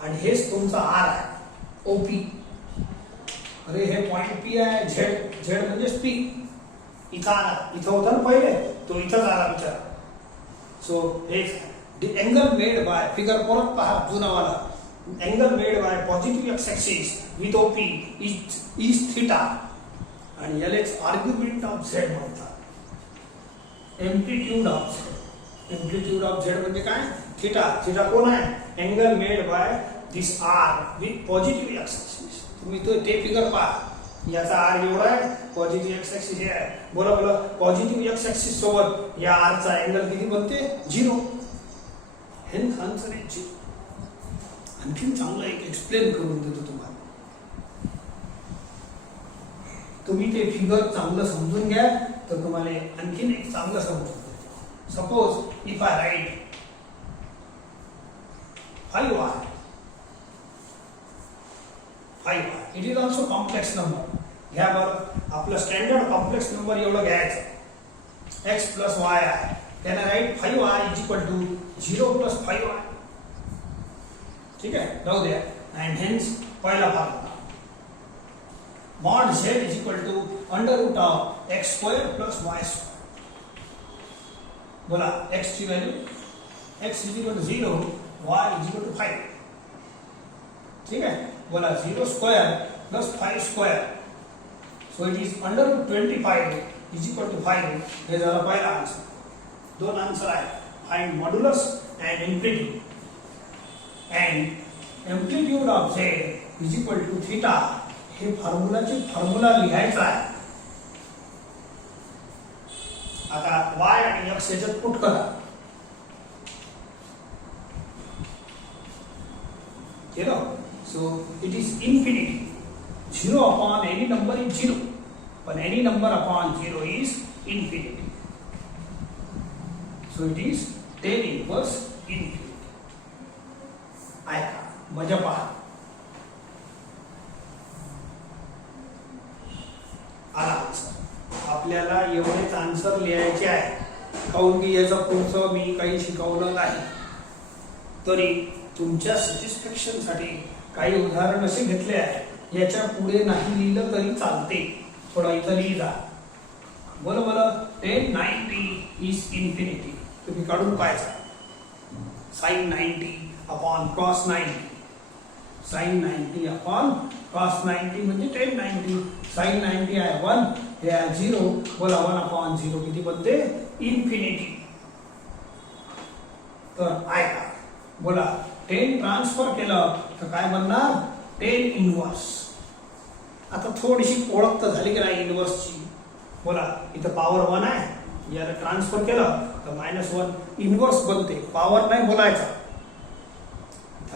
आणि हेच तुमचा आर आहे ओपी. अरे हे पॉइंट पी आहे. झेड, झेड म्हणजेच पी. इथं आला, इथं होता ना पहिले, तो इथंच आला विचार. सो हे अँगल मेड बाय, फिगर परत पहा जुनावाला. Angle made by positive X axis with OP is theta, आणि यालाच आर्ग्युमेंट ऑफ झेड म्हणतात. Amplitude of Z. Amplitude of Z म्हणजे काय थीटा. थीटा कोण आहे angle made by this R with positive X axis. तुम्ही तो ते फिगर पहा. याचा आर एवढा आहे, पॉझिटिव्ह एक्स ऍक्सिस हे आहे. बोला बोला पॉझिटिव्ह एक्स ऍक्सिस सोबत या आर चा अँगल किती बनते 0. हेच आन्सर आहे 0. आणखीन चांगलं एक एक्सप्लेन करून देतो तुम्हाला. तुम्ही ते फिगर चांगलं समजून घ्या तर तुम्हाला आणखीन एक चांगलं समजून. Suppose if I write 5y, 5y it is also complex number. घ्या बरं आपलं स्टँडर्ड कॉम्प्लेक्स नंबर एवढं घ्यायचं. x प्लस y आहे, त्याने write 5y is equal to 0 plus 5y. ठीक आहे, राहू द्या. अँड हेन्स पहिला formula mod z is equal to under root of x square plus y square. बोला x की value x is equal to 0, y is equal to 5. ठीक है, बोला 0 square plus 5 square, so it is under root 25 is equal to 5. हे जरा पहिला answer. दोन answer आहे, find modulus and amplitude. And amplitude of z is equal to theta. हे formula लिहायचा आहे. आता y आणि x याच्यात पुट करा. केलं, so it is infinity. 0 upon any number is 0, पण any number upon 0 is infinity. So it is 10 inverse infinity. ऐका मजा पहा. आला आन्सर. आपल्याला एवढेच आन्सर लिहायचे आहे, काऊन की याचं पुढचं मी काही शिकवलं नाही. तरी तुमच्या सॅटिस्फॅक्शन साठी काही उदाहरण असे घेतले आहे. याच्या पुढे नाही लिहिलं तरी चालते, थोडा इथं लिहिला. बोला बोला 10 90 इज इन्फिनिटी. तुम्ही काढून पाहायचा. sin 90 upon cos 90. sin 90 upon cos 90 म्हणजे 10 90. sin 90 आहे 1, हे आहे 0. बोला 1 अपॉन 0 किती बनते इन्फिनिटी. तर आय का बोला 10 ट्रान्सफर केलं तर काय बनणार 10 इनवर्स. आता थोडीशी ओळख तर झाली की नाही इनवर्सची. बोला इथं पॉवर 1 आहे, याला ट्रान्सफर केलं तर -1 इनवर्स बनते. पॉवर नाही बोलायचा.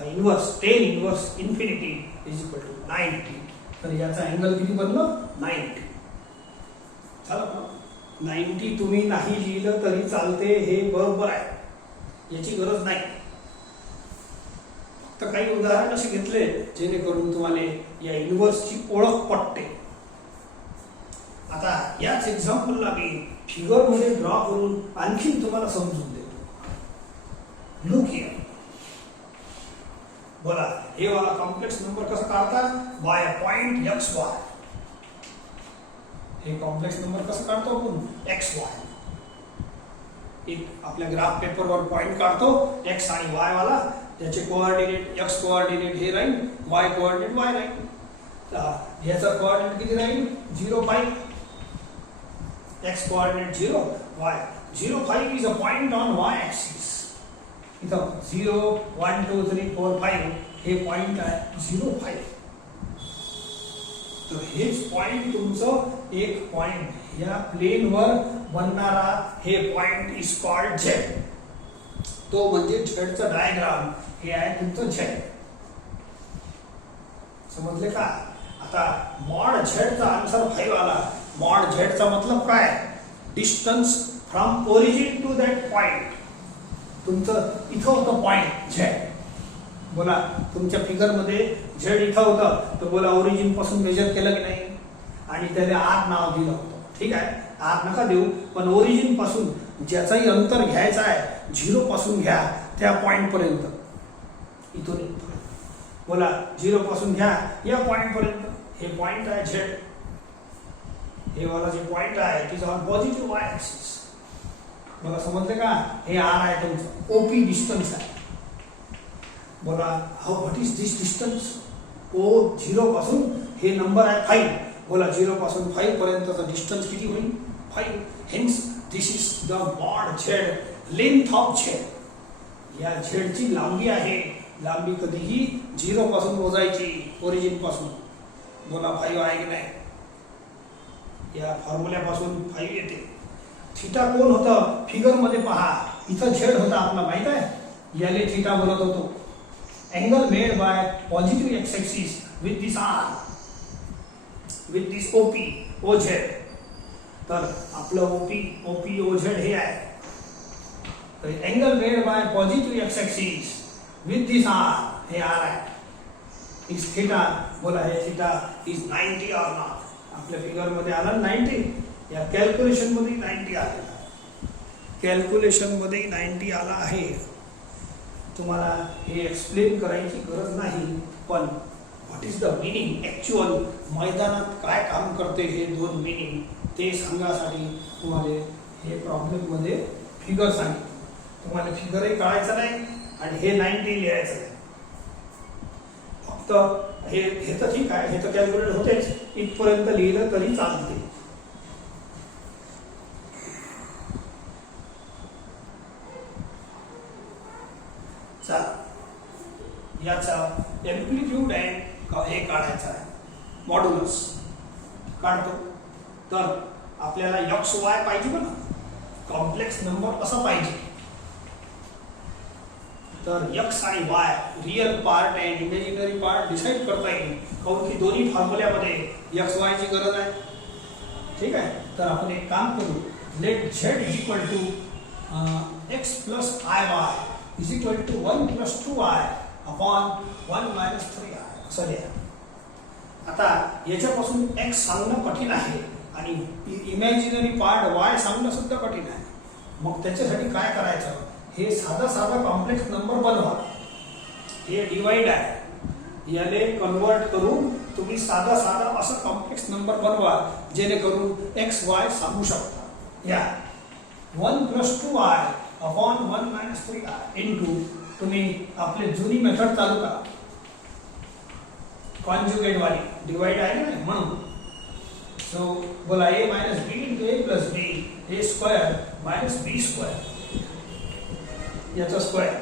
Inverse 10 inverse infinity is equal to 90. तर याचा अँगल किती बनलं 90. चला 90 तुम्ही नाही लिहिलं तरी चालते, हे बरोबर आहे, याची गरज नाही. फक्त काही उदाहरण असे घेतले जेणेकरून तुम्हाला या इनवर्सची ओळख पटते. आता याच एक्झाम्पलला मी फिगर मध्ये ड्रॉ करून आणखी तुम्हाला समजून देतो. Look here. बोला हे वाला कॉम्प्लेक्स नंबर कसा काढतात by a point X Y. हे कॉम्प्लेक्स नंबर कसं काढतो आपण एक्स वाय. एक आपल्या ग्राफ पेपरवर पॉइंट काढतो एक्स आणि वाय वाला, त्याचे कोऑर्डिनेट एक्स कोऑर्डिनेट हे राहील, वाय कोऑर्डिनेट वाय राहील. याचा कोऑर्डिनेट किती राहील 0 5. X coordinate 0, Y 0 5 is a point on Y axis. इथं 0 1 2 3 4 5 हे पॉइंट आहे 0 5. तर हेच पॉइंट तुमचं एक पॉइंट या प्लेनवर बनणारा हे पॉइंट इज कॉल्ड झेड. तो म्हणजे झेडचा डायग्राम हे आहे तुमचं झेड. समजले का? आता मॉड झेडचा आन्सर 5 आला. मॉड झेडचा मतलब काय distance from origin to that point. तुमचं इथं होतं पॉइंट झेड. बोला तुमच्या फिगर मध्ये झेड इथं होतं तर बोला ओरिजिन पासून मेजर केलं की नाही आणि त्याला आर नाव दिलं होतं. ठीक आहे आर नका देऊ, पण ओरिजिन पासून ज्याचाही अंतर घ्यायचा आहे 0 पासून घ्या त्या पॉइंट पर्यंत. इथून बोला 0 पासून घ्या या पॉइंट पर्यंत. हे पॉइंट आहे झेड. हे वाला जे पॉइंट आहे it is on positive Y axis. मला समजले का? हे आर आहे तुमचं ओपी डिस्टन्स आहे. बोला how what is this distance. O 0 पासून हे नंबर आहे 5. बोला 0 पासून 5 पर्यंतचा डिस्टन्स किती होईल 5. Hence this is the mod Z length of Z. या झेडची लांबी आहे. लांबी कधीही 0 पासून मोजायची ओरिजिन पासून. बोला 5 आहे की नाही. या फॉर्म्युल्यापासून 5 येते. थीटा कोण होतं फिगर मध्ये पहा. इथं झेड होता आपला माहित आहे, याले थीटा बोलत होतो. Angle made by positive x-axis with this R, with this OP, OZ. तर आपलं OP, OZ हे आहे. तर angle made by positive x-axis with this R हे R आहे. is theta. बोला हे theta is 90 or not. आपल्या फिगर मध्ये आला 90. या कॅल्क्युलेशन मध्ये 90 आलेला. कॅल्क्युलेशन मध्ये 90 आला आहे. तुम्हाला हे एक्सप्लेन करायची गरज नाही, पण what is the meaning actual मैदानात काय काम करते हे 2 मिनिंग ते सांगण्यासाठी तुम्हाला हे प्रॉब्लेम मध्ये फिगर सांगितलं. तुम्हाला फिगरही काढायचं नाही आणि हे 90 लिहायचं नाही. फक्त हे तर ठीक आहे, हे तर कॅल्क्युलेट होतेच, इथपर्यंत लिहिलं तरी चालते. याचा एम्प्लिट्यूड आहे हे काढायचं आहे. मॉड्युलस काढतो. तर आपल्याला एक्स वाय पाहिजे बघा, कॉम्प्लेक्स नंबर कसा पाहिजे. तर एक्स आणि Y real part and imaginary part decide करता येईल, काऊन की दोन्ही फॉर्म्युल्यामध्ये एक्स वाय ची गरज आहे. ठीक आहे. तर आपण एक काम करू. Let Z is equal to X plus I Y is equal to 1 plus 2i upon 1 minus 3i असं लिहा. आता याच्यापासून x सांगणं कठीण आहे आणि इमॅजिनरी पार्ट y सांगणं सुद्धा कठीण आहे. मग त्याच्यासाठी काय करायचं, हे साधा कॉम्प्लेक्स नंबर बनवा. हे डिवाइड आहे, याले कन्वर्ट करून तुम्ही साधा असं कॉम्प्लेक्स नंबर बनवा जेणेकरून x y सांगू शकता. या 1 plus 2i upon 1 minus 3i into तुम्ही आपले जुनी मेथड चालू करा, कॉन्जुगेट वाली. डिवाइड आहे ना म्हणून. सो बोला a minus B into a plus B A square minus B square. याचा स्क्वेअर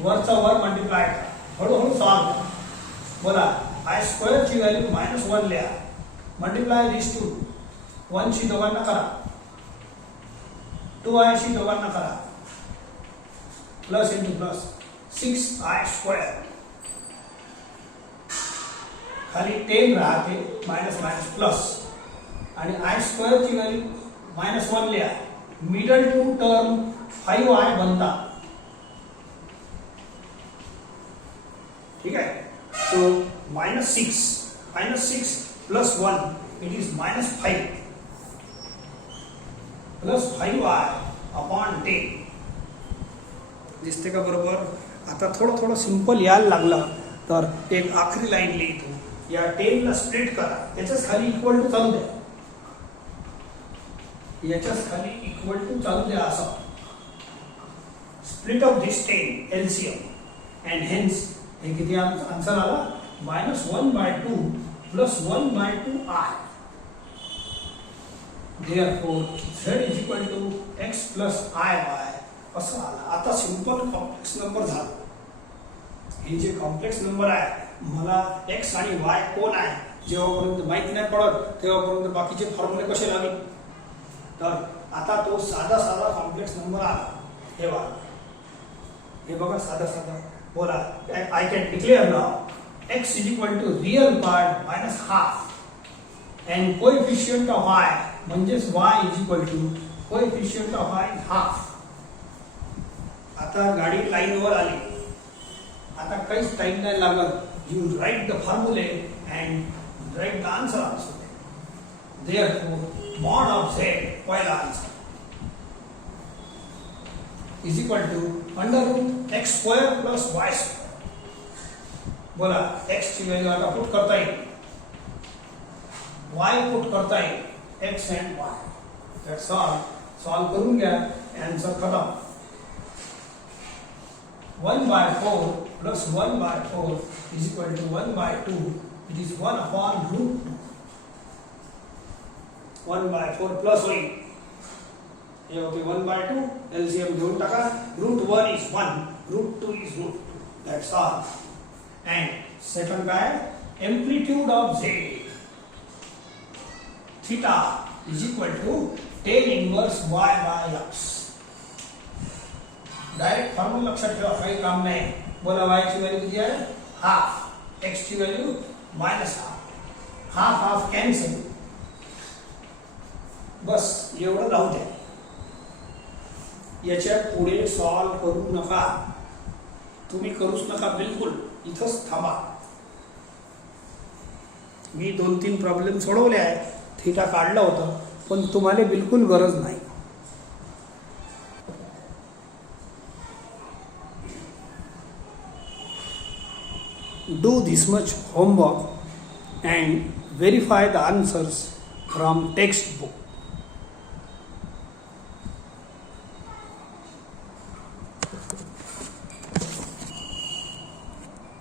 वरचा वर मल्टिप्लाय करा, हळूहळू सॉल्व करा. बोला आय स्क्वेअर ची व्हॅल्यू -1 लिहा, मल्टिप्लाय दिस टू 1 शी दोघांना करा, 2i शी दोघांना करा, plus into plus 6i square, खाली 10 राहते, मायनस मायनस प्लस, आणि आय स्क्वेअर ची व्हॅल्यू -1 लिहा, मिडल टू टर्म 5i बनता. ठीक आहे. So -6 plus 1 it is -5 plus 5i upon 10. दिसते का बरोबर? आता थोडं थोडं सिंपल यायला लागलं तर एक आखरी लाईन लिहितो, या 10 ला स्प्लिट करा, याच्याच खाली इक्वल टू चालू द्या, याच्याच खाली इक्वल टू चालू द्या असं. Split of this 10 LCM and hence हे किती आन्सर आला? -1/2 plus 1/2i. Therefore z is equal to x plus iy असं आला. आता सिंपल कॉम्प्लेक्स नंबर झाला. हे जे कॉम्प्लेक्स नंबर आहे, मला x आणि y कोण आहे जेव्हापर्यंत माहित नाही पडत तेव्हापर्यंत बाकीचे फॉर्म्युले कसे लागेल. तर आता तो साधा साधा कॉम्प्लेक्स नंबर आला. हे बघा साधा साधा. बोला I can declare now x is equal to real part minus half and coefficient of y म्हणजेच y is equal to coefficient of y is half. आता गाडी लाईनवर आली, आता काहीच टाइम नाही लागत. यू राईट द फॉर्म्युले and write the answer also. Therefore mod of z पहिला answer is equal to under root x square plus y square. बोला x ची व्हॅल्यू आता पुट करता येईल, y पुट करता येईल, x and y. That's all. Solve करून घ्या, आन्सर खतम. 1/4 plus 1/4 is equal to 1/2. It is 1 upon root 2. 1/4 plus होईल, हे होते 1/2. एलसीएम घेऊन टाका. √1 is 1, √2 is √2. That's all. And second काय? Amplitude of z theta is equal to tan inverse y by x. Direct formula लक्षात ठेवा, काही काम नाही. बोला y ची व्हॅल्यू किती आहे? हाफ. x ची value -half. Half half cancel. बस एवढं राहू द्या. याच्या पुढे सॉल्व करू नका, तुम्ही करूच नका बिलकुल. इथंच थांबा. मी 2-3 प्रॉब्लेम सोडवले आहे, थीटा काढलं होतं, पण तुम्हाला बिलकुल गरज नाही. Do this much homework and verify the answers from textbook.